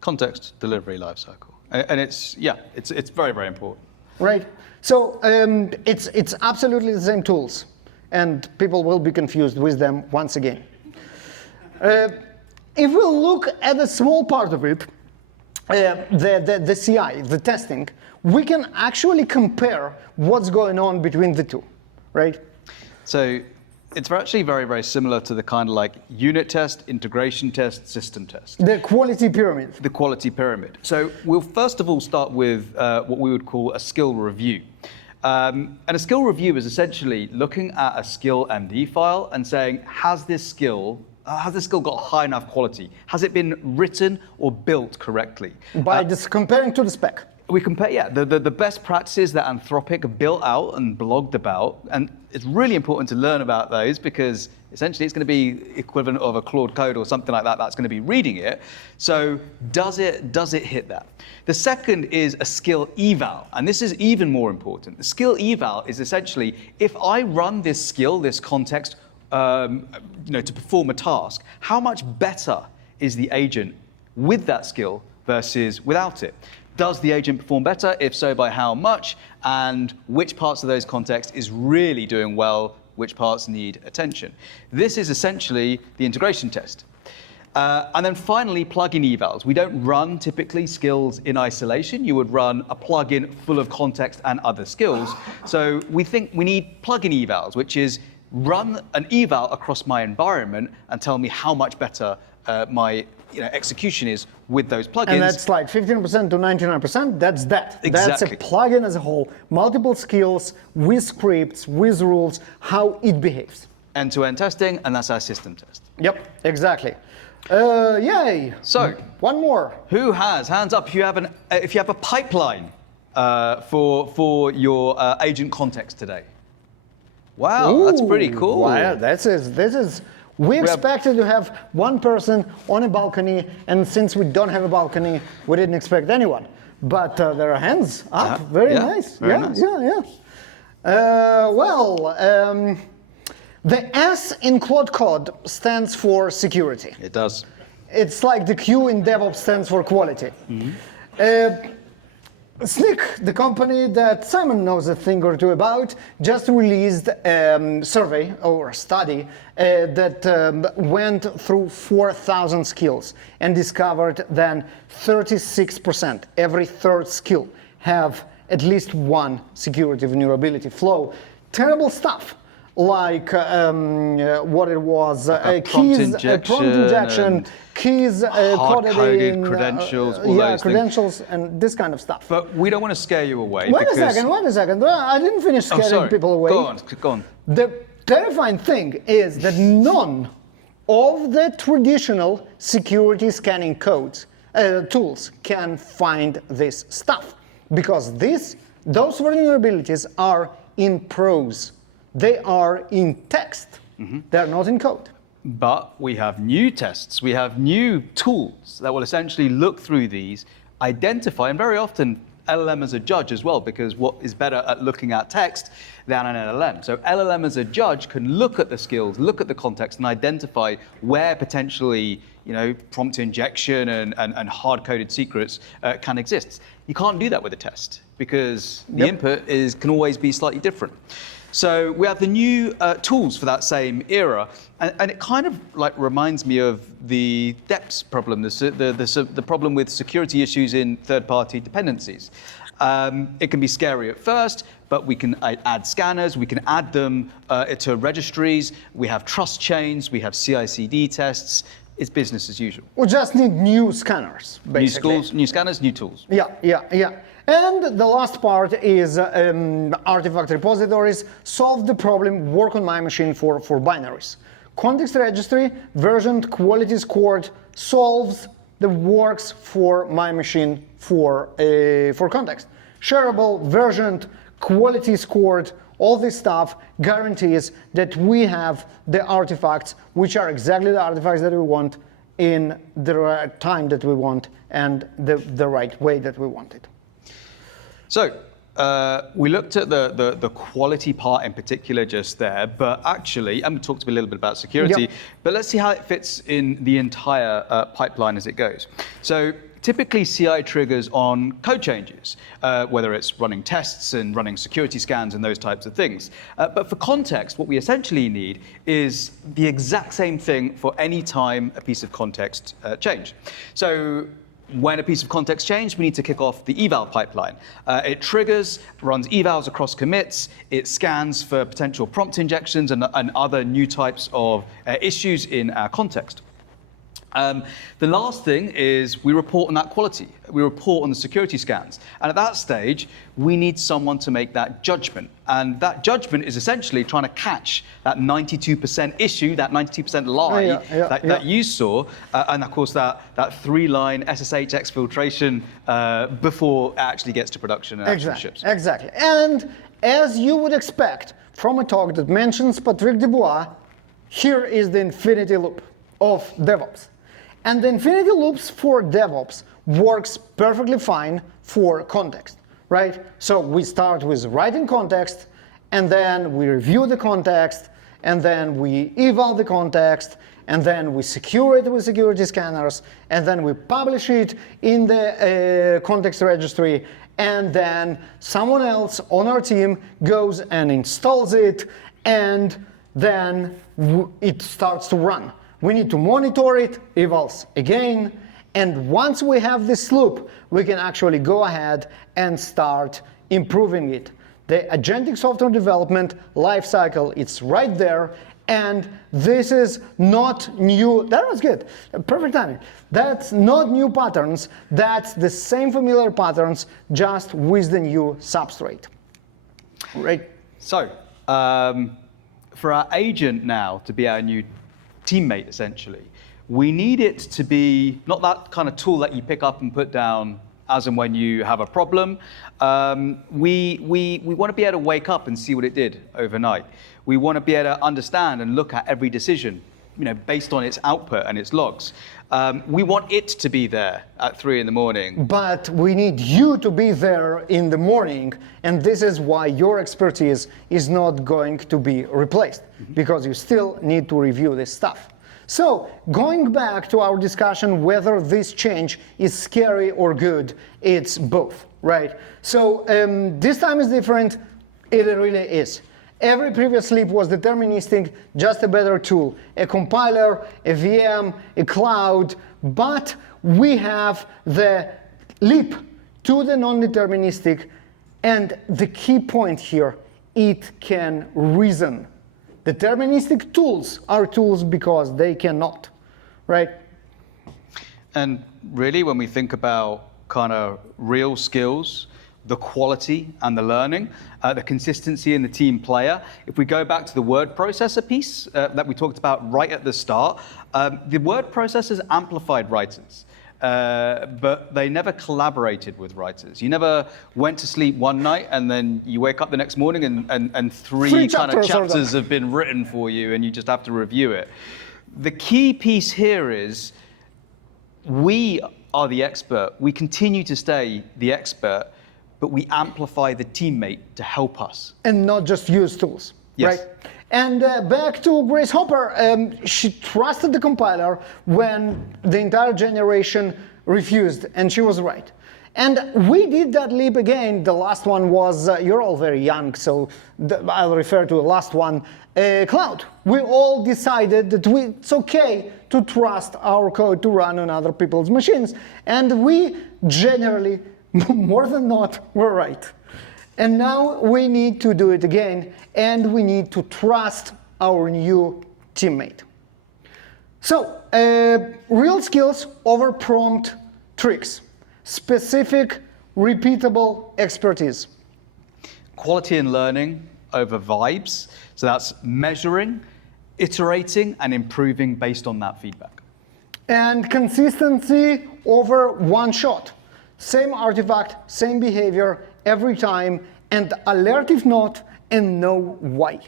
context delivery lifecycle. And it's very, very important. Right. So it's absolutely the same tools, and people will be confused with them once again. If we look at a small part of it, the CI, the testing, we can actually compare what's going on between the two, right? So it's actually very, very similar to the kind of like unit test, integration test, system test. The quality pyramid. The quality pyramid. So we'll first of all start with what we would call a skill review. And a skill review is essentially looking at a skill MD file and saying, has this skill got high enough quality? Has it been written or built correctly? By just comparing to the spec. We compare, yeah, the best practices that Anthropic built out and blogged about, and it's really important to learn about those because essentially it's going to be equivalent of a Claude code or something like that that's going to be reading it. So does it hit that? The second is a skill eval, and this is even more important. The skill eval is essentially if I run this skill, this context, to perform a task, how much better is the agent with that skill versus without it? Does the agent perform better? If so, by how much? And which parts of those contexts is really doing well? Which parts need attention? This is essentially the integration test. And then finally, plugin evals. We don't run typically skills in isolation. You would run a plugin full of context and other skills. So we think we need plugin evals, which is run an eval across my environment and tell me how much better my execution is with those plugins. And that's like 15% to 99%, that's that. Exactly. That's a plugin as a whole. Multiple skills, with scripts, with rules, how it behaves. End-to-end testing, and that's our system test. Yep, exactly. Yay! So, one more. Who has, hands up, if you have a pipeline for your agent context today? Wow, that's pretty cool. Wow, this is. We expected to have one person on a balcony, and since we don't have a balcony, we didn't expect anyone. But there are hands up. Very nice. Very nice. The S in Claude Code stands for security. It does. It's like the Q in DevOps stands for quality. Slick, the company that Simon knows a thing or two about, just released a survey or a study that went through 4,000 skills and discovered that 36%, every third skill, have at least one security vulnerability flaw. Terrible stuff. Like what it was, prompt injection, keys hard-coded credentials, all those credentials, and this kind of stuff. But we don't want to scare you away. Wait a second. Well, I didn't finish scaring people away. Go on. The terrifying thing is that none of the traditional security scanning tools can find this stuff because those vulnerabilities are in prose. They are in text. They're not in code. But we have new tests. We have new tools that will essentially look through these, identify, and very often LLM as a judge as well, because what is better at looking at text than an LLM? So LLM as a judge can look at the skills, look at the context, and identify where potentially prompt injection and hard-coded secrets can exist. You can't do that with a test because the input can always be slightly different. So we have the new tools for that same era, and it kind of like reminds me of the DEPS problem, the problem with security issues in third-party dependencies. It can be scary at first, but we can add scanners, we can add them to registries, we have trust chains, we have CI/CD tests. It's business as usual. We just need new scanners, basically. New scanners, new tools. Yeah. And the last part is artifact repositories. Solve the problem, work on my machine for binaries. Context registry, versioned, quality scored, solves the works for my machine for context. Shareable, versioned, quality scored, all this stuff guarantees that we have the artifacts which are exactly the artifacts that we want in the right time that we want and the right way that we want it. So we looked at the quality part in particular just there, but actually, and we talked a little bit about security, but let's see how it fits in the entire pipeline as it goes. So typically CI triggers on code changes, whether it's running tests and running security scans and those types of things. But for context, what we essentially need is the exact same thing for any time a piece of context change. So when a piece of context changed, we need to kick off the eval pipeline. It triggers, runs evals across commits, it scans for potential prompt injections and other new types of issues in our context. The last thing is we report on that quality. We report on the security scans. And at that stage, we need someone to make that judgment. And that judgment is essentially trying to catch that 92% issue, that 92% lie that you saw. And of course, that 3-line SSH exfiltration before it actually gets to production and actually ships. Exactly. And as you would expect from a talk that mentions Patrick Dubois, here is the infinity loop of DevOps. And the infinity loops for DevOps works perfectly fine for context, right? So we start with writing context, and then we review the context, and then we eval the context, and then we secure it with security scanners, and then we publish it in the context registry, and then someone else on our team goes and installs it, and then it starts to run. We need to monitor it, evals again, and once we have this loop, we can actually go ahead and start improving it. The agentic software development lifecycle, it's right there, and this is not new. That was good, perfect timing. That's not new patterns, that's the same familiar patterns, just with the new substrate, right? So, for our agent now to be our new teammate, essentially, we need it to be not that kind of tool that you pick up and put down as and when you have a problem. We want to be able to wake up and see what it did overnight. We want to be able to understand and look at every decision, based on its output and its logs. We want it to be there at 3 in the morning. But we need you to be there in the morning, and this is why your expertise is not going to be replaced, because you still need to review this stuff. So, going back to our discussion whether this change is scary or good, it's both, right? So, this time is different, it really is. Every previous leap was deterministic, just a better tool. A compiler, a VM, a cloud, but we have the leap to the non-deterministic, and the key point here, it can reason. Deterministic tools are tools because they cannot, right? And really, when we think about kind of real skills, the quality and the learning, the consistency in the team player. If we go back to the word processor piece that we talked about right at the start, the word processors amplified writers, but they never collaborated with writers. You never went to sleep one night and then you wake up the next morning and three kind of chapters have been written for you and you just have to review it. The key piece here is we are the expert. We continue to stay the expert, but we amplify the teammate to help us. And not just use tools, yes. Right? And back to Grace Hopper, she trusted the compiler when the entire generation refused, and she was right. And we did that leap again. The last one was, you're all very young, so I'll refer to the last one, cloud. We all decided that it's okay to trust our code to run on other people's machines. And we generally, more than not, were right. And now we need to do it again, and we need to trust our new teammate. So, real skills over prompt tricks. Specific, repeatable expertise. Quality and learning over vibes. So that's measuring, iterating, and improving based on that feedback. And consistency over one shot. Same artifact, same behavior every time, and alert if not, and know why.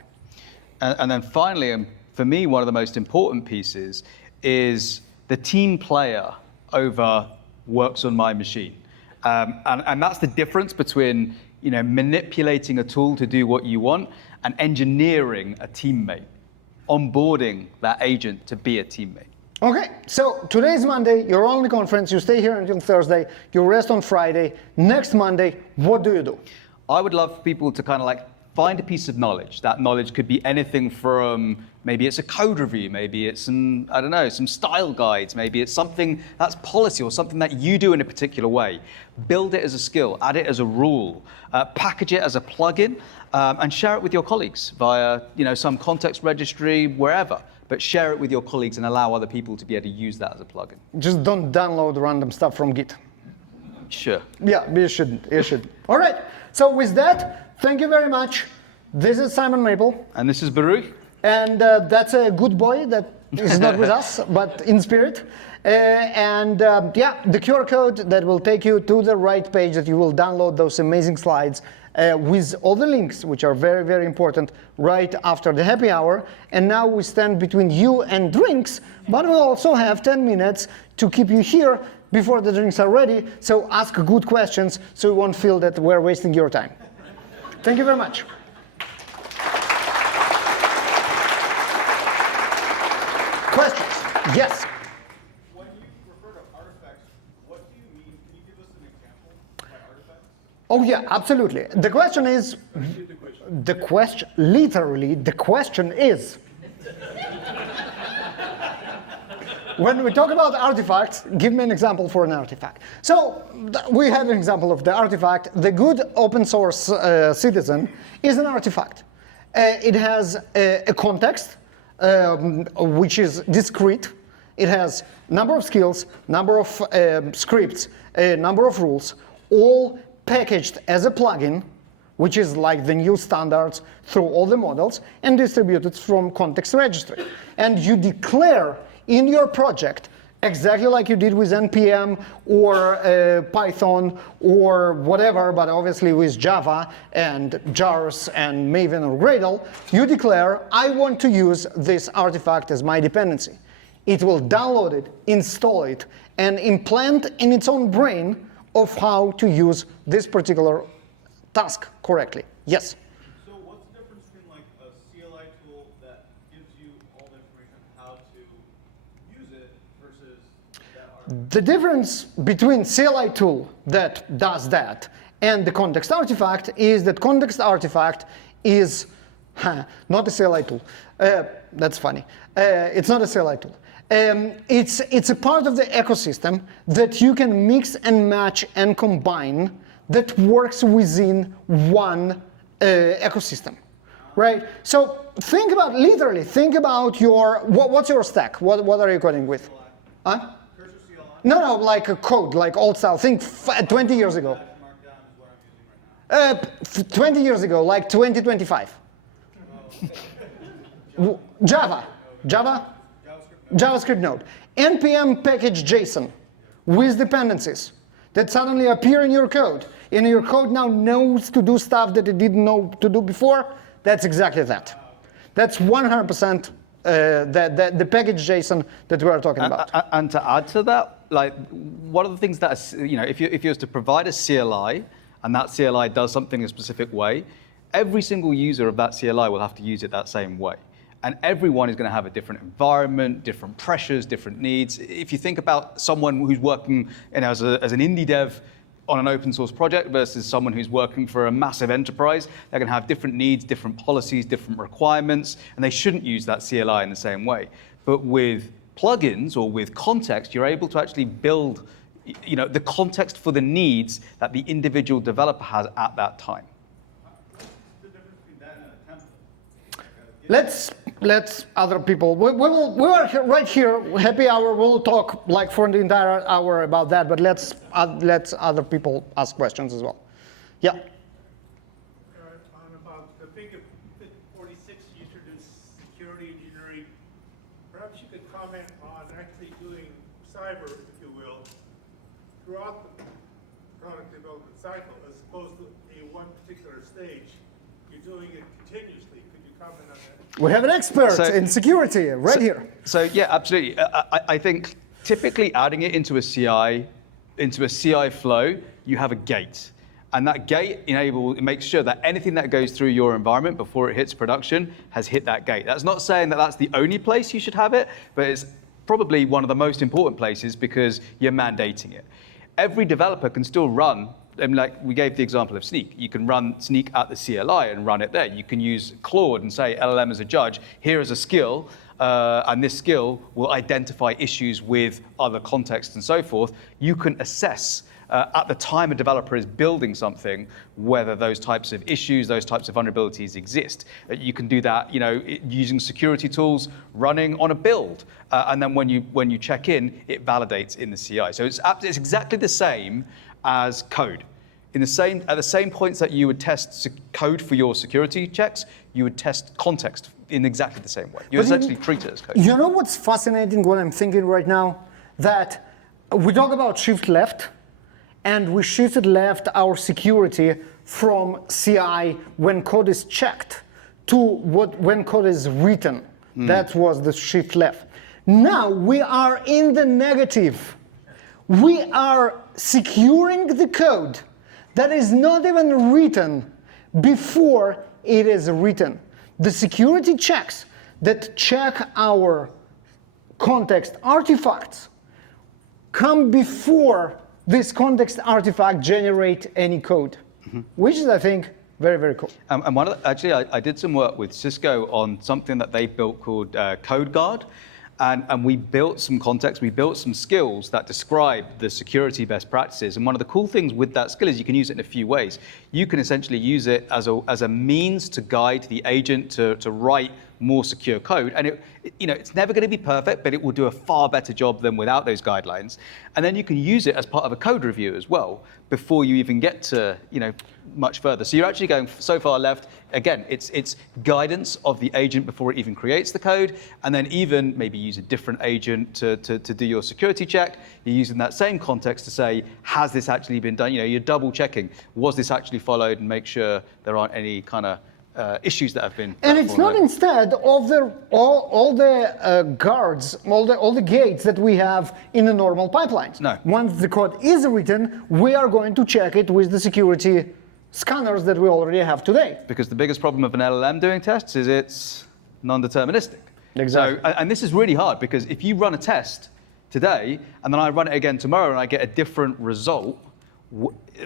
And then finally, and for me, one of the most important pieces is the team player over works on my machine. And that's the difference between manipulating a tool to do what you want and engineering a teammate, onboarding that agent to be a teammate. Okay, so today's Monday, you're on the conference, you stay here until Thursday, you rest on Friday. Next Monday, what do you do? I would love people to kind of find a piece of knowledge. That knowledge could be anything from Maybe it's a code review, maybe it's some, I don't know, some style guides, maybe it's something that's policy or something that you do in a particular way. Build it as a skill, add it as a rule, package it as a plugin, and share it with your colleagues via some context registry, wherever. But share it with your colleagues and allow other people to be able to use that as a plugin. Just don't download random stuff from Git. Sure. Yeah, you shouldn't. You shouldn't. All right. So with that, thank you very much. This is Simon Maple. And this is Baruch. And that's a good boy that is not with us, but in spirit. The QR code that will take you to the right page that you will download those amazing slides with all the links, which are very, very important, right after the happy hour. And now we stand between you and drinks, but we'll also have 10 minutes to keep you here before the drinks are ready. So ask good questions so you won't feel that we're wasting your time. Thank you very much. Questions? Yes. When you refer to artifacts, what do you mean? Can you give us an example by artifacts? Oh yeah, absolutely. The question is, literally, the question is, when we talk about artifacts, give me an example for an artifact. So we have an example of the artifact. The good open source citizen is an artifact. It has a context, which is discrete. It has number of skills, number of scripts, number of rules, all packaged as a plugin, which is like the new standards through all the models, and distributed from context registry. And you declare in your project, exactly like you did with NPM or Python or whatever, but obviously with Java and jars and Maven or Gradle, you declare, I want to use this artifact as my dependency. It will download it, install it, and implant in its own brain of how to use this particular task correctly. Yes? So what's the difference between like a CLI tool that gives you all the information on how to use it versus that artifact? The difference between CLI tool that does that and the context artifact is that context artifact is not a CLI tool. That's funny. It's not a CLI tool. It's a part of the ecosystem that you can mix and match and combine that works within one ecosystem, right? So think about, literally, think about your, what's your stack? What are you coding with? Huh? No, like a code, like old style. Think 20 years ago. 20 years ago, like 2025. Java. JavaScript node. NPM package JSON with dependencies that suddenly appear in your code. And your code now knows to do stuff that it didn't know to do before. That's exactly that. That's 100% the package JSON that we are talking about. And to add to that, like one of the things that, if you was to provide a CLI and that CLI does something a specific way, every single user of that CLI will have to use it that same way. And everyone is going to have a different environment, different pressures, different needs. If you think about someone who's working as an indie dev on an open source project versus someone who's working for a massive enterprise, they're going to have different needs, different policies, different requirements, and they shouldn't use that CLI in the same way. But with plugins or with context, you're able to actually build the context for the needs that the individual developer has at that time. Let's other people. We are right here. Happy hour. We'll talk like for the entire hour about that. But let's other people ask questions as well. Yeah. About the big 46, you introduced security engineering. Perhaps you could comment on actually doing cyber, if you will, throughout the product development cycle, as opposed to a one particular stage. You're doing it continuously. Could you comment on that? We have an expert in security right here. So yeah, absolutely. I think typically adding it into a CI flow, you have a gate. And that gate makes sure that anything that goes through your environment before it hits production has hit that gate. That's not saying that that's the only place you should have it, but it's probably one of the most important places because you're mandating it. Every developer can still run And like we gave the example of Sneak. You can run Sneak at the CLI and run it there. You can use Claude and say, LLM as a judge, here is a skill, and this skill will identify issues with other contexts and so forth. You can assess at the time a developer is building something, whether those types of issues, those types of vulnerabilities exist. You can do that, using security tools, running on a build, and then when you check in, it validates in the CI. So it's exactly the same as code. At the same points that you would test code for your security checks, you would test context in exactly the same way. You essentially treat it as code. You know what's fascinating, what I'm thinking right now? That we talk about shift left, and we shifted left our security from CI when code is checked to when code is written. That was the shift left. Now we are in the negative. We are securing the code that is not even written before it is written. The security checks that check our context artifacts come before this context artifact generate any code, which is, I think, very, very cool. And I did some work with Cisco on something that they built called CodeGuard. And we built some context, we built some skills that describe the security best practices. And one of the cool things with that skill is you can use it in a few ways. You can essentially use it as a means to guide the agent to write more secure code. And it's never going to be perfect, but it will do a far better job than without those guidelines. And then you can use it as part of a code review as well before you even get to much further. So you're actually going so far left. Again, it's guidance of the agent before it even creates the code, and then even maybe use a different agent to do your security check. You're using that same context to say, has this actually been done? You're double checking, was this actually followed, and make sure there aren't any kind of issues that have been. And it's not instead of all the guards, all the gates that we have in the normal pipelines. No. Once the code is written, we are going to check it with the security scanners that we already have today. Because the biggest problem of an LLM doing tests is it's non-deterministic. Exactly. So, and this is really hard because if you run a test today and then I run it again tomorrow and I get a different result,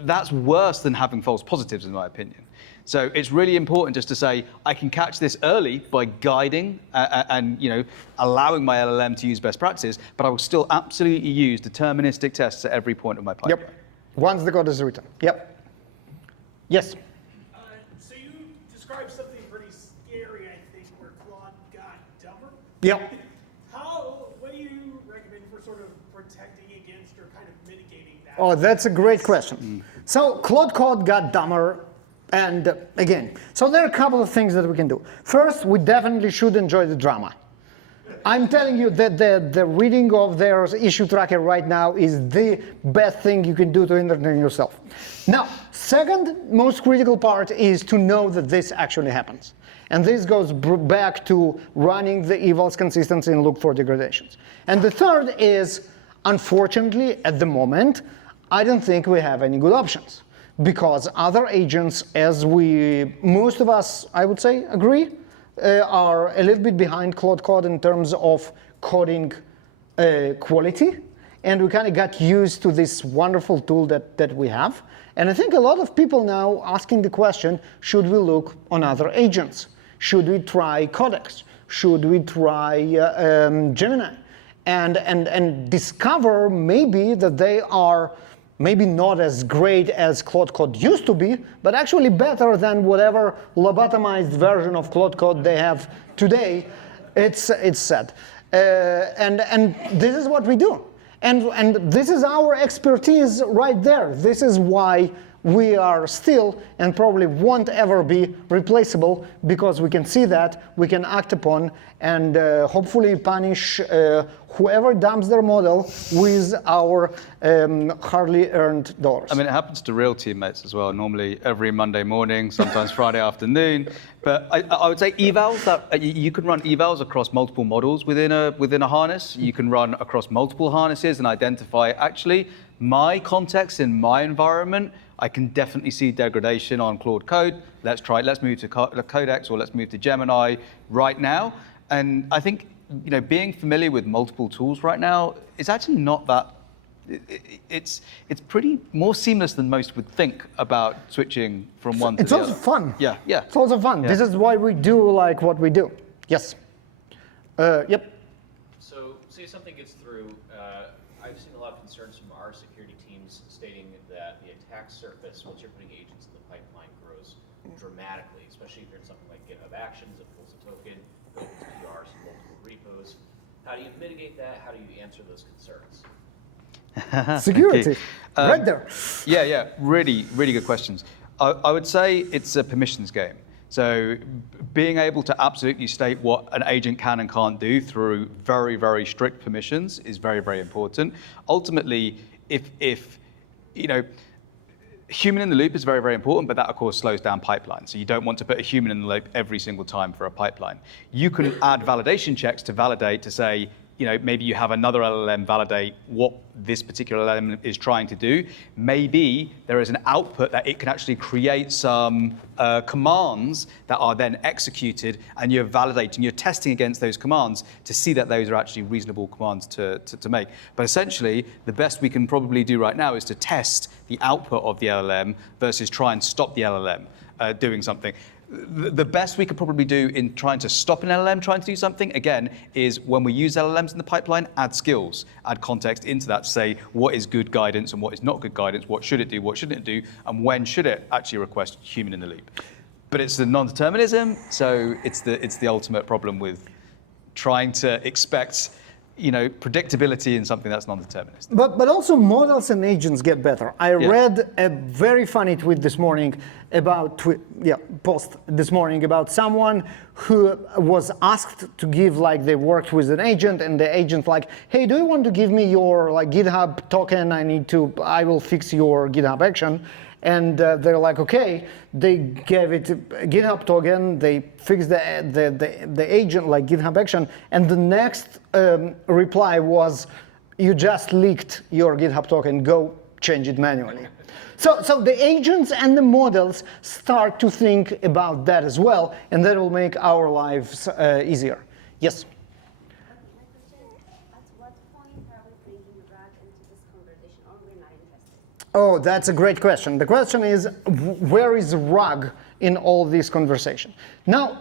that's worse than having false positives, in my opinion. So it's really important just to say, I can catch this early by guiding and allowing my LLM to use best practices, but I will still absolutely use deterministic tests at every point of my pipeline. Yep. Once the code is written. Yep. Yes. So you described something pretty scary, I think, where Claude got dumber. Yep. What do you recommend for sort of protecting against or kind of mitigating that? Oh, that's a great question. So Claude Code got dumber, and again, so there are a couple of things that we can do. First, we definitely should enjoy the drama. I'm telling you that the reading of their issue tracker right now is the best thing you can do to entertain yourself. Now, second most critical part is to know that this actually happens. And this goes back to running the evals consistently and look for degradations. And the third is, unfortunately, at the moment, I don't think we have any good options. Because other agents, as most of us, I would say, agree, are a little bit behind Claude Code in terms of coding quality. And we kind of got used to this wonderful tool that we have. And I think a lot of people now asking the question, should we look on other agents? Should we try Codex? Should we try Gemini? And discover maybe that they are maybe not as great as Claude Code used to be, but actually better than whatever lobotomized version of Claude Code they have today. It's sad. And this is what we do. And this is our expertise right there. This is why we are still and probably won't ever be replaceable, because we can see that, we can act upon, and hopefully punish whoever dumps their model with our hardly earned dollars. I mean, it happens to real teammates as well, normally every Monday morning, sometimes Friday afternoon. But I would say evals, that you can run evals across multiple models within a harness. You can run across multiple harnesses and identify, actually, my context in my environment, I can definitely see degradation on Claude Code. Let's try it. Let's move to Codex, or let's move to Gemini right now. And I think being familiar with multiple tools right now is actually not that it's pretty more seamless than most would think about switching from one to It's the also other. fun. Yeah, yeah. It's also fun. Yeah. This is why we do like what we do. Yes. Yep. So say something gets through, I've seen a lot of concerns from our security teams stating that the attack surface, once you're putting agents in the pipeline, grows dramatically, especially if you're in something like GitHub Actions, it pulls a token, opens PRs and multiple repos. How do you mitigate that? How do you answer those concerns? Security. Okay. Right there. Yeah. Really, really good questions. I would say it's a permissions game. So being able to absolutely state what an agent can and can't do through very, very strict permissions is very, very important. Ultimately, if human in the loop is very, very important, but that of course slows down pipelines. So you don't want to put a human in the loop every single time for a pipeline. You can add validation checks to validate, to say, maybe you have another LLM validate what this particular LLM is trying to do. Maybe there is an output that it can actually create some commands that are then executed, and you're validating, you're testing against those commands to see that those are actually reasonable commands to make. But essentially, the best we can probably do right now is to test the output of the LLM versus try and stop the LLM doing something. The best we could probably do in trying to stop an LLM trying to do something, again, is when we use LLMs in the pipeline, add skills, add context into that to say what is good guidance and what is not good guidance, what should it do, what shouldn't it do, and when should it actually request human in the loop. But it's the non-determinism, so it's the ultimate problem with trying to expect predictability in something that's non-deterministic. But also models and agents get better. I read a very funny tweet this morning post this morning about someone who was asked to give, they worked with an agent, and the agent hey, do you want to give me your GitHub token? I will fix your GitHub action. And they're like, okay. They gave it a GitHub token. They fixed the agent GitHub action, and the next reply was, "You just leaked your GitHub token. Go change it manually." So the agents and the models start to think about that as well, and that will make our lives easier. Yes. Oh, that's a great question. The question is, where is RAG in all this conversation? Now,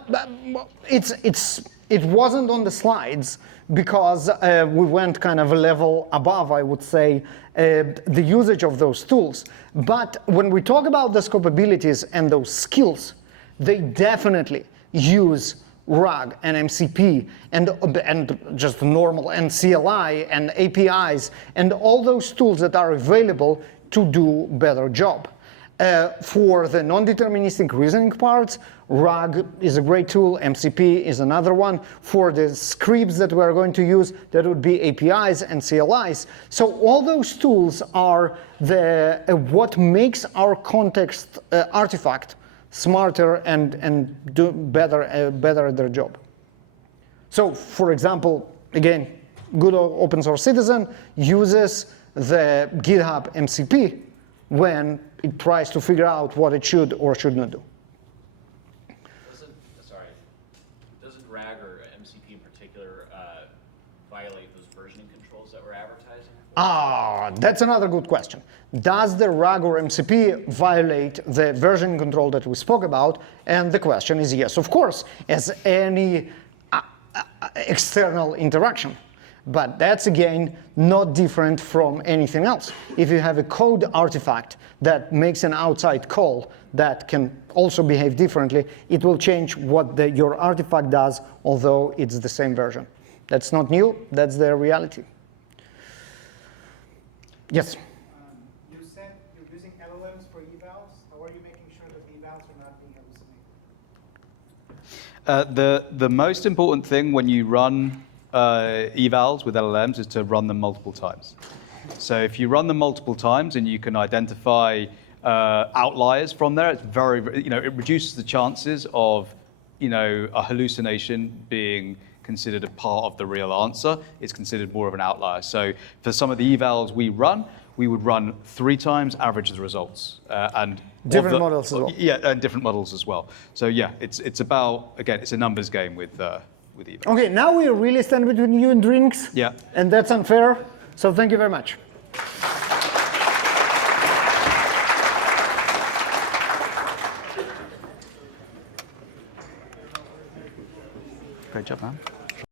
it wasn't on the slides because we went kind of a level above, I would say, the usage of those tools. But when we talk about those capabilities and those skills, they definitely use RAG and MCP and just normal and CLI and APIs and all those tools that are available to do better job. For the non-deterministic reasoning parts, RAG is a great tool, MCP is another one. For the scripts that we're going to use, that would be APIs and CLIs. So all those tools are what makes our context artifact smarter and do better at their job. So for example, again, good open source citizen uses the GitHub MCP when it tries to figure out what it should or should not do. Doesn't RAG or MCP in particular violate those versioning controls that we're advertising? That's another good question. Does the RAG or MCP violate the version control that we spoke about? And the question is yes, of course, as any external interaction. But that's, again, not different from anything else. If you have a code artifact that makes an outside call that can also behave differently, it will change what your artifact does, although it's the same version. That's not new. That's the reality. Yes? You said you're using LLMs for evals. How are you making sure that the evals are not being hallucinated? The most important thing when you run evals with LLMs is to run them multiple times. So if you run them multiple times and you can identify outliers from there, it's it reduces the chances of a hallucination being considered a part of the real answer. It's considered more of an outlier. So for some of the evals we would run 3 times, average the results. And different models as well. Yeah, and different models as well. So yeah, it's about, again, it's a numbers game with evals. Okay, now we really stand between you and drinks. Yeah. And that's unfair. So thank you very much. job, man.